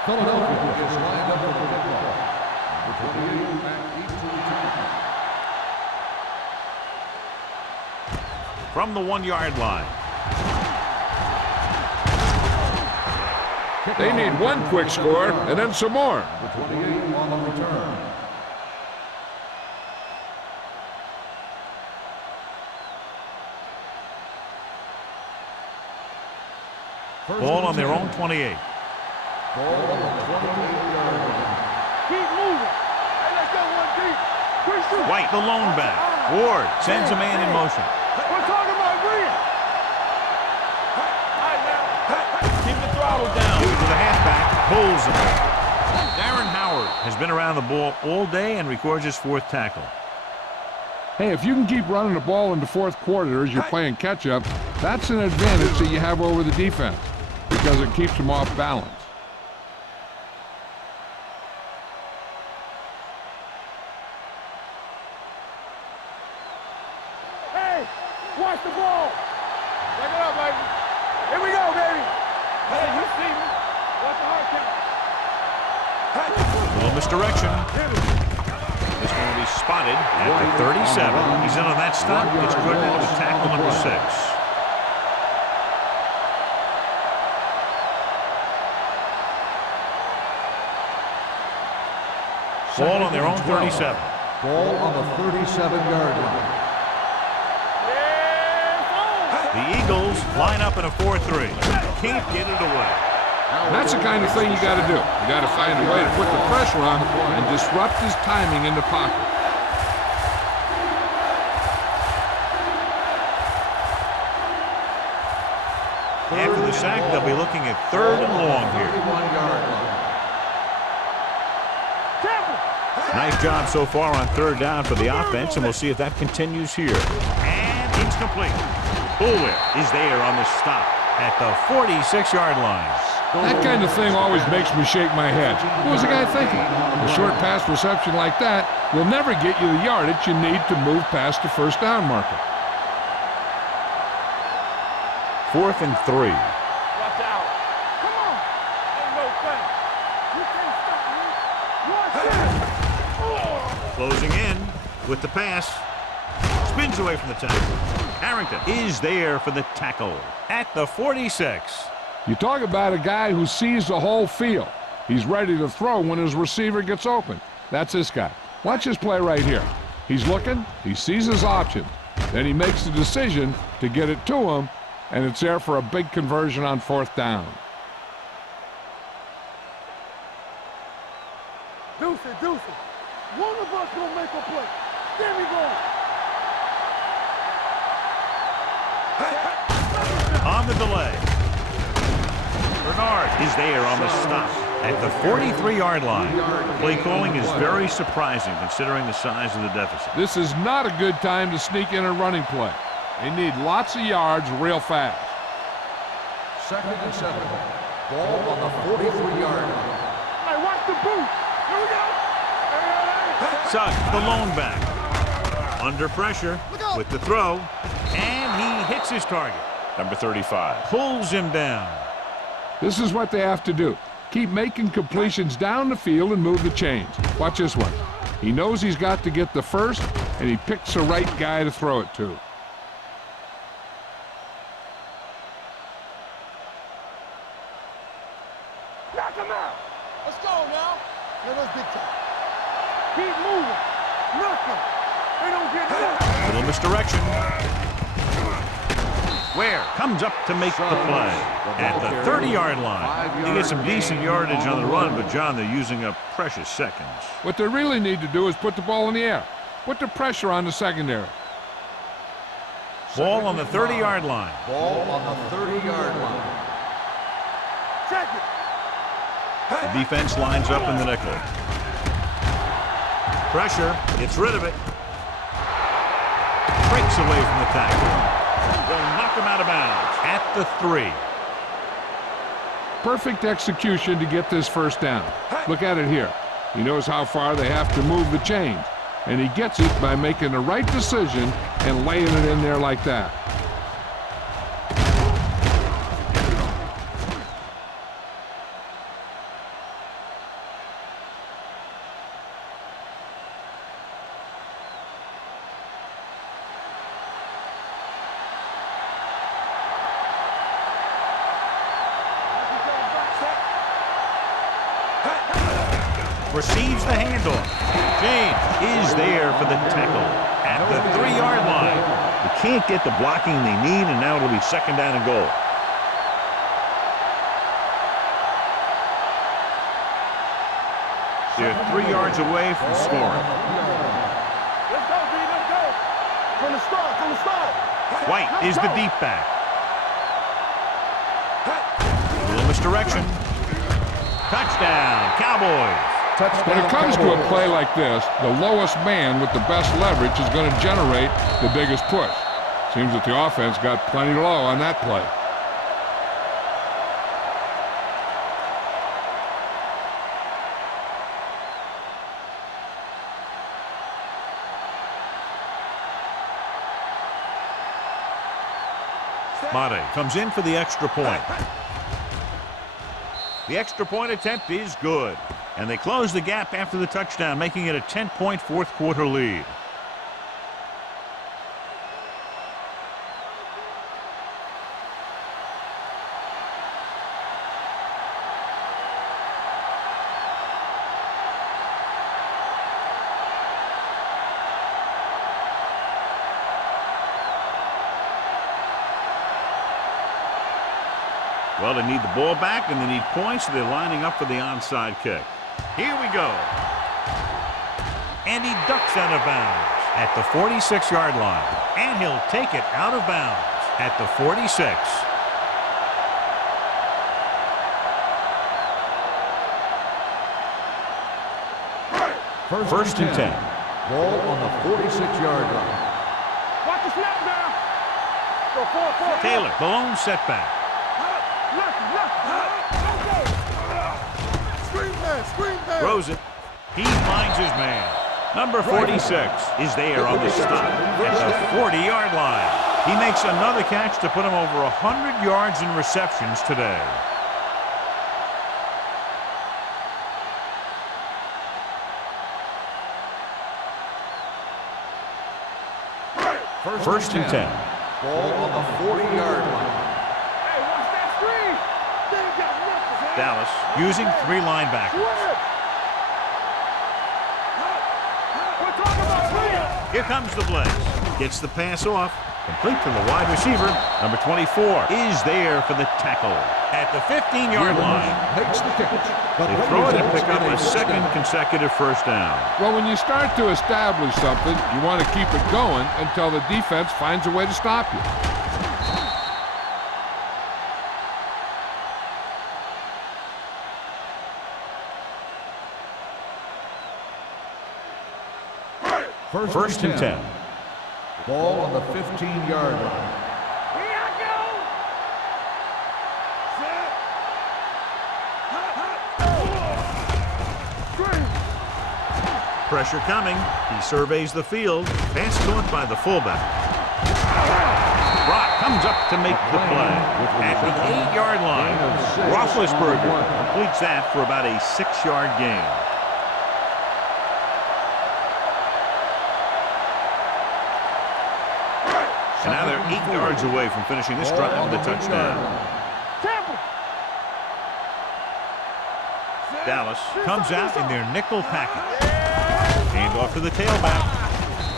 Philadelphia is lined up for the kickoff. Number 28 back deep to return. From the 1-yard line. They need one quick score and then some more. Number 28 on the return. Ball on their own 28. Ball on the 28-yard line. Keep moving. Hey, let's go one deep. Quick shoot. White, the lone back. Ward sends a man in motion. We're talking about Green. All right, now. Keep the throttle down. To the halfback, pulls it. Darren Howard has been around the ball all day and records his 4th tackle. Hey, if you can keep running the ball in the fourth quarter as you're playing catch-up, that's an advantage that you have over the defense because it keeps them off balance. Watch the ball. Back it up, baby. Here we go, baby. Hey, you see me. Watch the hard count. Little misdirection. This one will be spotted at the 37. He's in on that stop. It's good into the tackle number 6. Ball on their own 37. Ball on the 37-yard line. The Eagles line up in a 4-3. Can't get it away. That's the kind of thing you got to do. You got to find a way to put the pressure on him and disrupt his timing in the pocket. After the sack, they'll be looking at 3rd and long here. 31-yard line. Nice job so far on 3rd down for the offense, and we'll see if that continues here. And it's complete. Bullwhip is there on the stop at the 46-yard line. That kind of thing always makes me shake my head. What was the guy thinking? A short pass reception like that will never get you the yardage you need to move past the 1st down marker. 4th and 3. Watch out. Come on. Ain't no thing. You can't stop me. Watch out. Closing in with the pass. Spins away from the tackle. Harrington is there for the tackle at the 46. You talk about a guy who sees the whole field. He's ready to throw when his receiver gets open. That's this guy. Watch this play right here. He's looking, he sees his options, then he makes the decision to get it to him, and it's there for a big conversion on 4th down. Deuce it, deuce it. One of us gonna make a play. There we go. On the delay. Bernard is there on the stop at the 43-yard line. Play calling is very surprising considering the size of the deficit. This is not a good time to sneak in a running play. They need lots of yards real fast. 2nd and 7. Ball on the 43-yard line. Hey, watch the boot. Here we go. Sugg, the lone back. Under pressure with the throw, and he hits his target. Number 35 pulls him down. This is what they have to do. Keep making completions down the field and move the chains. Watch this one. He knows he's got to get the first, and he picks the right guy to throw it to. Knock him out. Let's go now. Let's big time. Keep moving. Nothing. They don't get nothing. Little misdirection. Ware comes up to make the play at the 30-yard line. He gets some decent yardage on the run, but, John, they're using up precious seconds. What they really need to do is put the ball in the air. Put the pressure on the secondary. Ball on the 30-yard line. Ball on the 30-yard line. Check it. The defense lines up in the nickel. Pressure, gets rid of it. Breaks away from the tackle. They'll knock him out of bounds at the 3. Perfect execution to get this 1st down. Look at it here. He knows how far they have to move the chains, and he gets it by making the right decision and laying it in there like that. Receives the handoff. James is there for the tackle at the 3-yard line. They can't get the blocking they need, and now it'll be 2nd down and goal. They're 3 yards away from scoring. Let's go, D. Let's go. From the start. From the start. White is the deep back. A little misdirection. Touchdown, Cowboys. When it comes to a play like this, the lowest man with the best leverage is going to generate the biggest push. Seems that the offense got plenty low on that play. Mate comes in for the extra point. The extra point attempt is good. And they close the gap after the touchdown, making it a 10-point fourth quarter lead. Well, they need the ball back, and they need points, so they're lining up for the onside kick. Here we go. And he ducks out of bounds at the 46-yard line. And he'll take it out of bounds at the 46. First and 10. Ball on the 46-yard line. Watch the snap now. Go forward. Taylor, the lone setback. Screen man. Throws it. He finds his man. Number 46 is there on the stop at the 40-yard line. He makes another catch to put him over 100 yards in receptions today. First and 10. Ball on the 40-yard line. Hey, watch that screen. They ain't got nothing. Dallas using 3 linebackers. We're talking about screen. Here comes the blitz. Gets the pass off. Complete to the wide receiver. Number 24 is there for the tackle at the 15-yard line. Makes the catch. They throw it and pick up a second consecutive first down. Well, when you start to establish something, you want to keep it going until the defense finds a way to stop you. First and 10. Ball on the 15-yard line. Here I go. Pressure coming. He surveys the field. Pass caught by the fullback. Brock comes up to make the play at the 8-yard line. Roethlisberger completes that for about a 6-yard gain. And now they're 8 yards away from finishing this drive with a touchdown. Dallas comes out in their nickel package. Hand off to the tailback.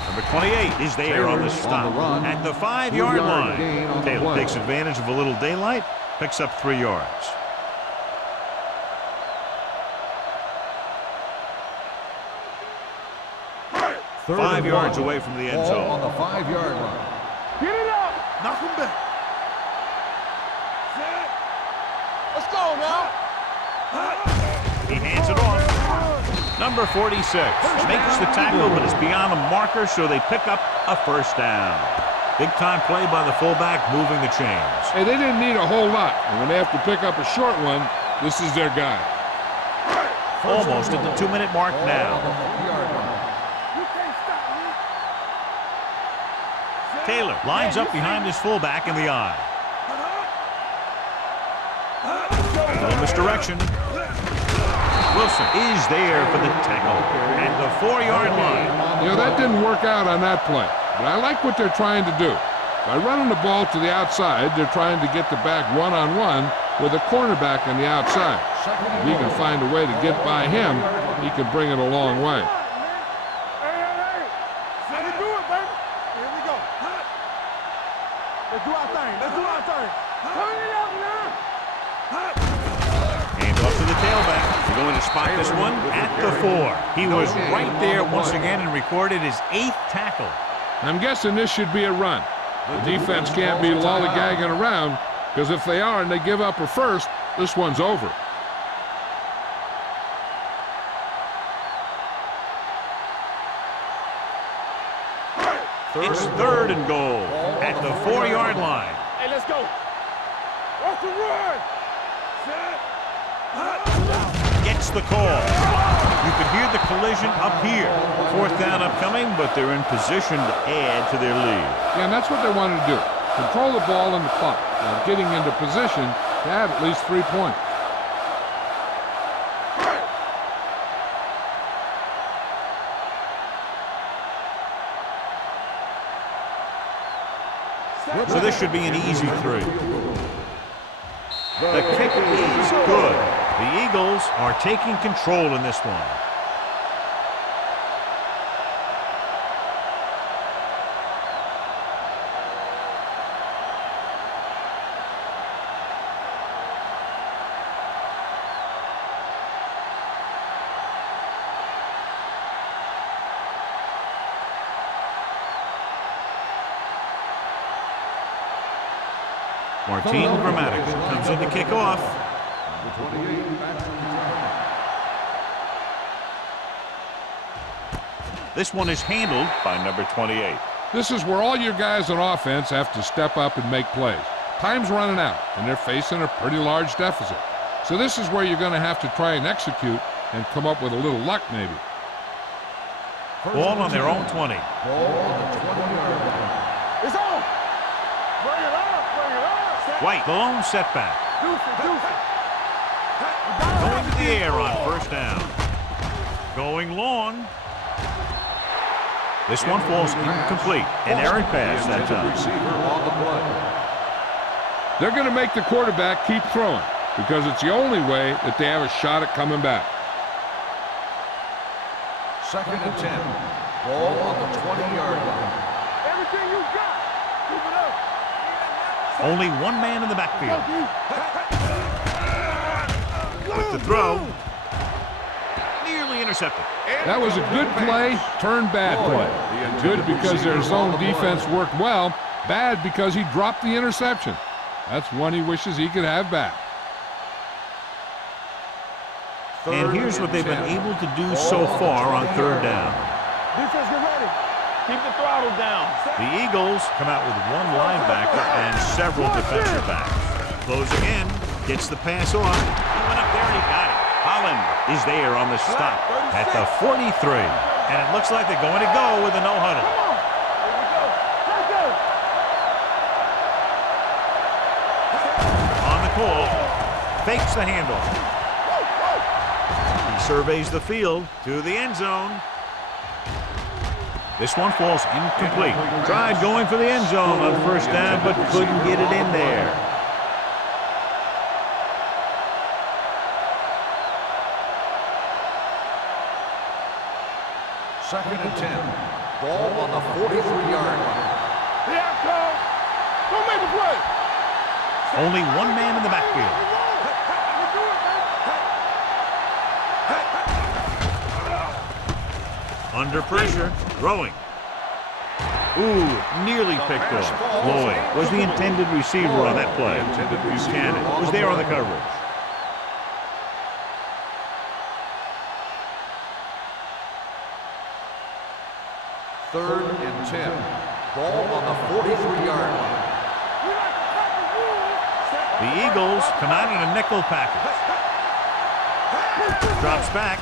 Number 28 is there on the stop at the 5-yard line. Taylor takes advantage of a little daylight, picks up 3 yards. Third 5 yards and 1. away from the end Ball zone. on the 5-yard line. Get it up. Knock him back. Let's go now. He hands it off. Number 46 makes the tackle, but it's beyond the marker, so they pick up a first down. Big-time play by the fullback, moving the chains. Hey, they didn't need a whole lot. And when they have to pick up a short one, this is their guy. Almost at the 2-minute mark now. You can't stop me. Taylor lines up behind his fullback in the eye. A little misdirection. Wilson is there for the tackle at the 4-yard line. You know, that didn't work out on that play. But I like what they're trying to do. By running the ball to the outside, they're trying to get the back one-on-one with a cornerback on the outside. If he can find a way to get by him, he can bring it a long way. Hey. Let's do it, baby. Here we go. Let's do our thing. Turn it up now. Hand off to the tailback. They're going to spot this one at the 4. He was right there once again and recorded his 8th tackle. I'm guessing this should be a run. The defense can't be lollygagging around, because if they are and they give up a first, this one's over. It's 3rd and goal at the 4-yard line. Hey, let's go. Off the run. Gets the call. You could hear the collision up here. 4th down upcoming, but they're in position to add to their lead. Yeah, and that's what they wanted to do. Control the ball and the clock while getting into position to have at least 3 points. So this should be an easy 3. The kick is good. The Eagles are taking control in this one. Martin Grammatics comes in to kick off. This one is handled by number 28. This is where all your guys on offense have to step up and make plays. Time's running out, and they're facing a pretty large deficit. So this is where you're going to have to try and execute and come up with a little luck maybe. Ball on their own 20. Ball on the 20-yard line. It's on. Bring it up, bring it up. White, the lone setback. Deuce it. Going to the air on first down. Going long. This one falls incomplete. An errant pass that time. Receiver on the play. They're going to make the quarterback keep throwing because it's the only way that they have a shot at coming back. 2nd and 10. Ball on the 20-yard line. Everything you got. Keep it up. Only one man in the backfield. With the throw. Nearly intercepted. That was a good play, turned bad play. Good because their zone defense worked well, bad because he dropped the interception. That's one he wishes he could have back. And here's what they've been able to do so far on third down. Defense, get ready. Keep the throttle down. The Eagles come out with one linebacker and several defensive backs. Closing in, gets the pass off. He went up there and he got it. Holland is there on the stop at the 43. And it looks like they're going to go with a no huddle. Here we go. Let's go. On the call, fakes the handoff. He surveys the field to the end zone. This one falls incomplete. Tried going for the end zone on first down, but couldn't get it in there. Second and 10. Ball on the 43-yard line. Here I come. Don't make a play. Only one man in the backfield. Under pressure, throwing. Ooh, nearly picked off. Lloyd was the intended receiver on that play. Buchanan was there on the coverage. Third and 10. Ball on the 43-yard line. The Eagles come out in a nickel package. Drops back.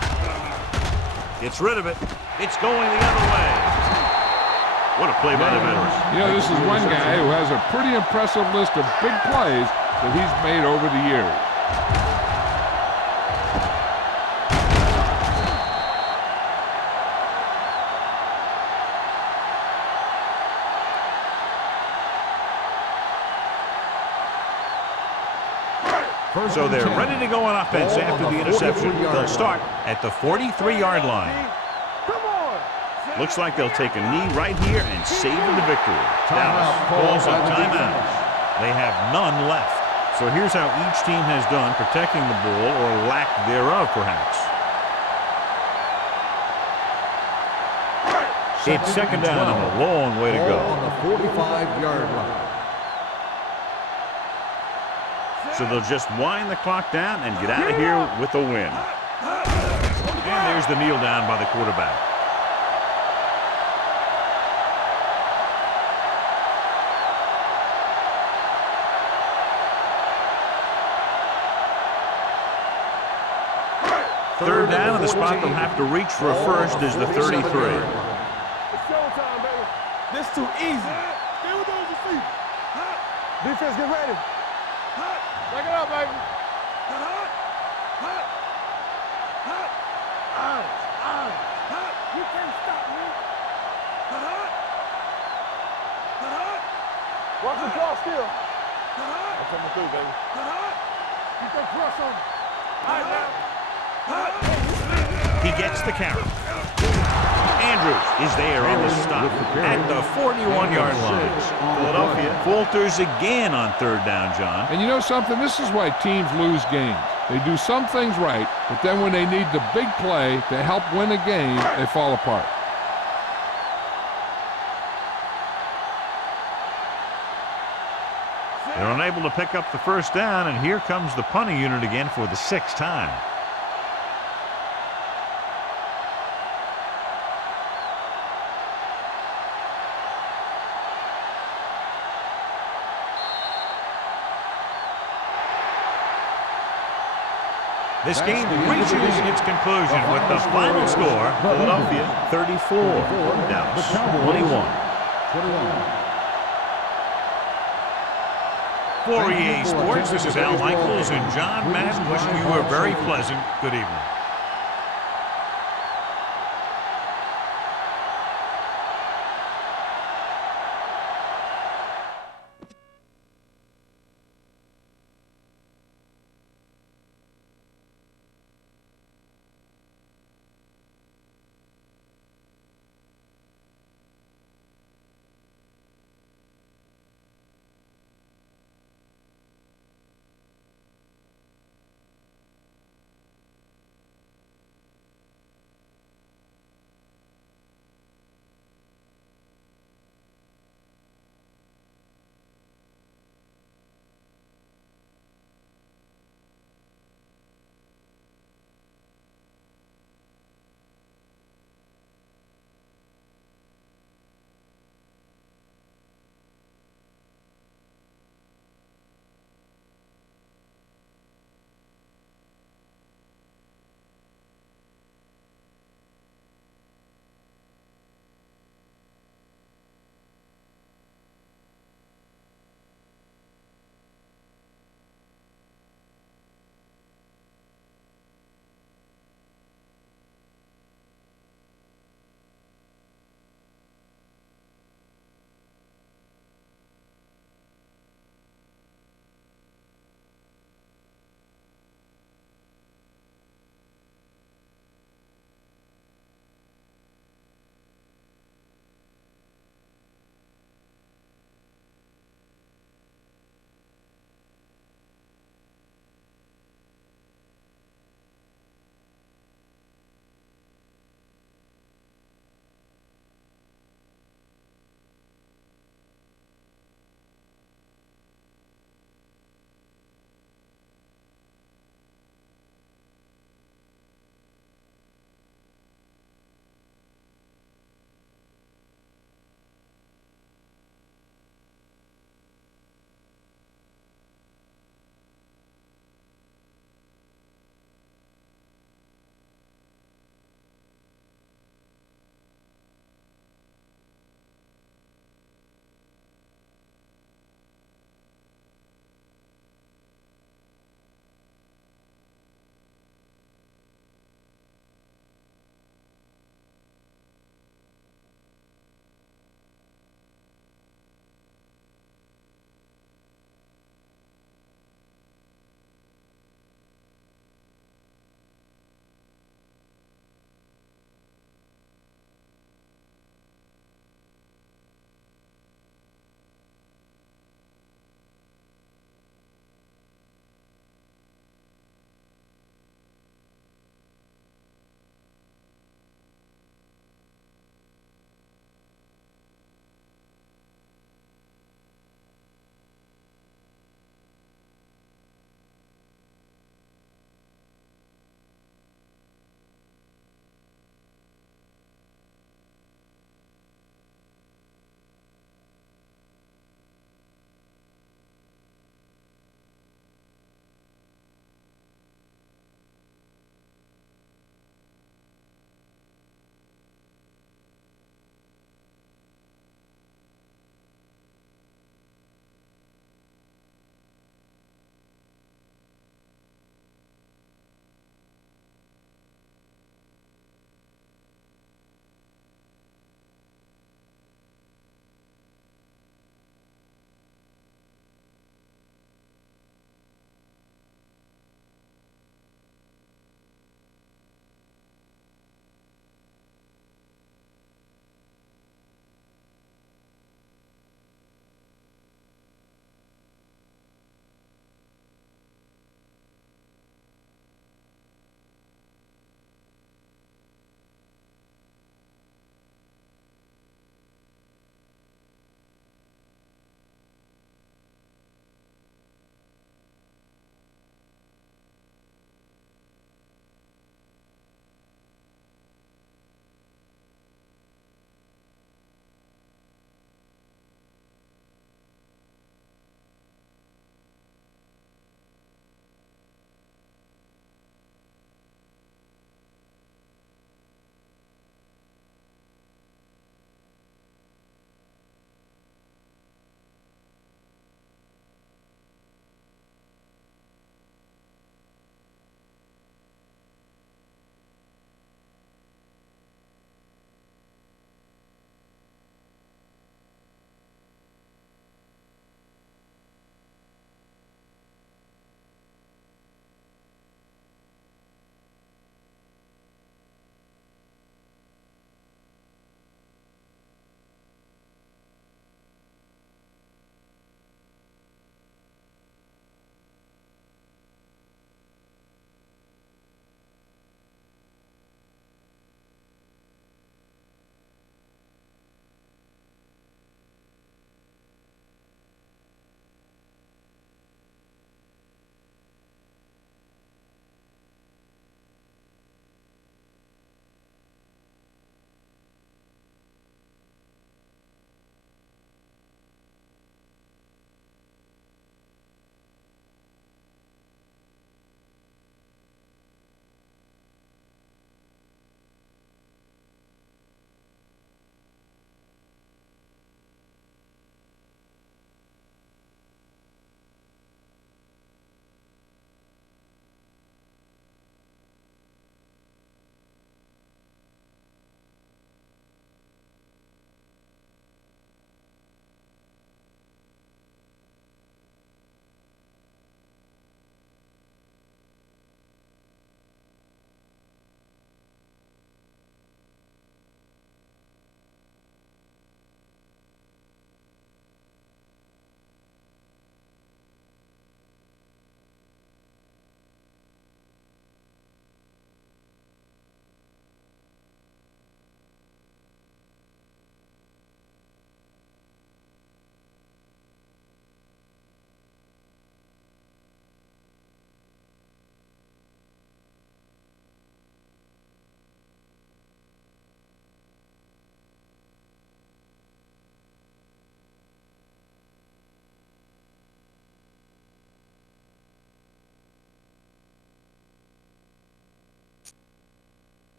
Gets rid of it. It's going the other way. What a play by the veterans. You know, this is one guy who has a pretty impressive list of big plays that he's made over the years. So they're ready to go on offense after the interception. They'll start at the 43-yard line. Looks like they'll take a knee right here and savor the victory. Dallas calls a timeout. They have none left. So here's how each team has done protecting the ball, or lack thereof, perhaps. It's second down and a long way to go. On the 45-yard line. So they'll just wind the clock down and get out of here with a win. And there's the kneel down by the quarterback. Third down, and the spot they'll have to reach for a first is the 33. It's showtime, baby. This too easy. Stay with those receivers. Defense, get ready. Back it up, baby. You can't stop me. Watch the draw still. I'm coming through, baby. Keep that cross on. All right, now. He gets the carry. Andrews is there on the stop at the 41-yard line. Philadelphia falters again on third down, John. And you know something? This is why teams lose games. They do some things right, but then when they need the big play to help win a game, they fall apart. They're unable to pick up the first down, and here comes the punting unit again for the 6th time. This game reaches its conclusion with the final score, Philadelphia 34, Dallas 21. For EA Sports, this is Al Michaels and John Madden wishing you a very pleasant good evening.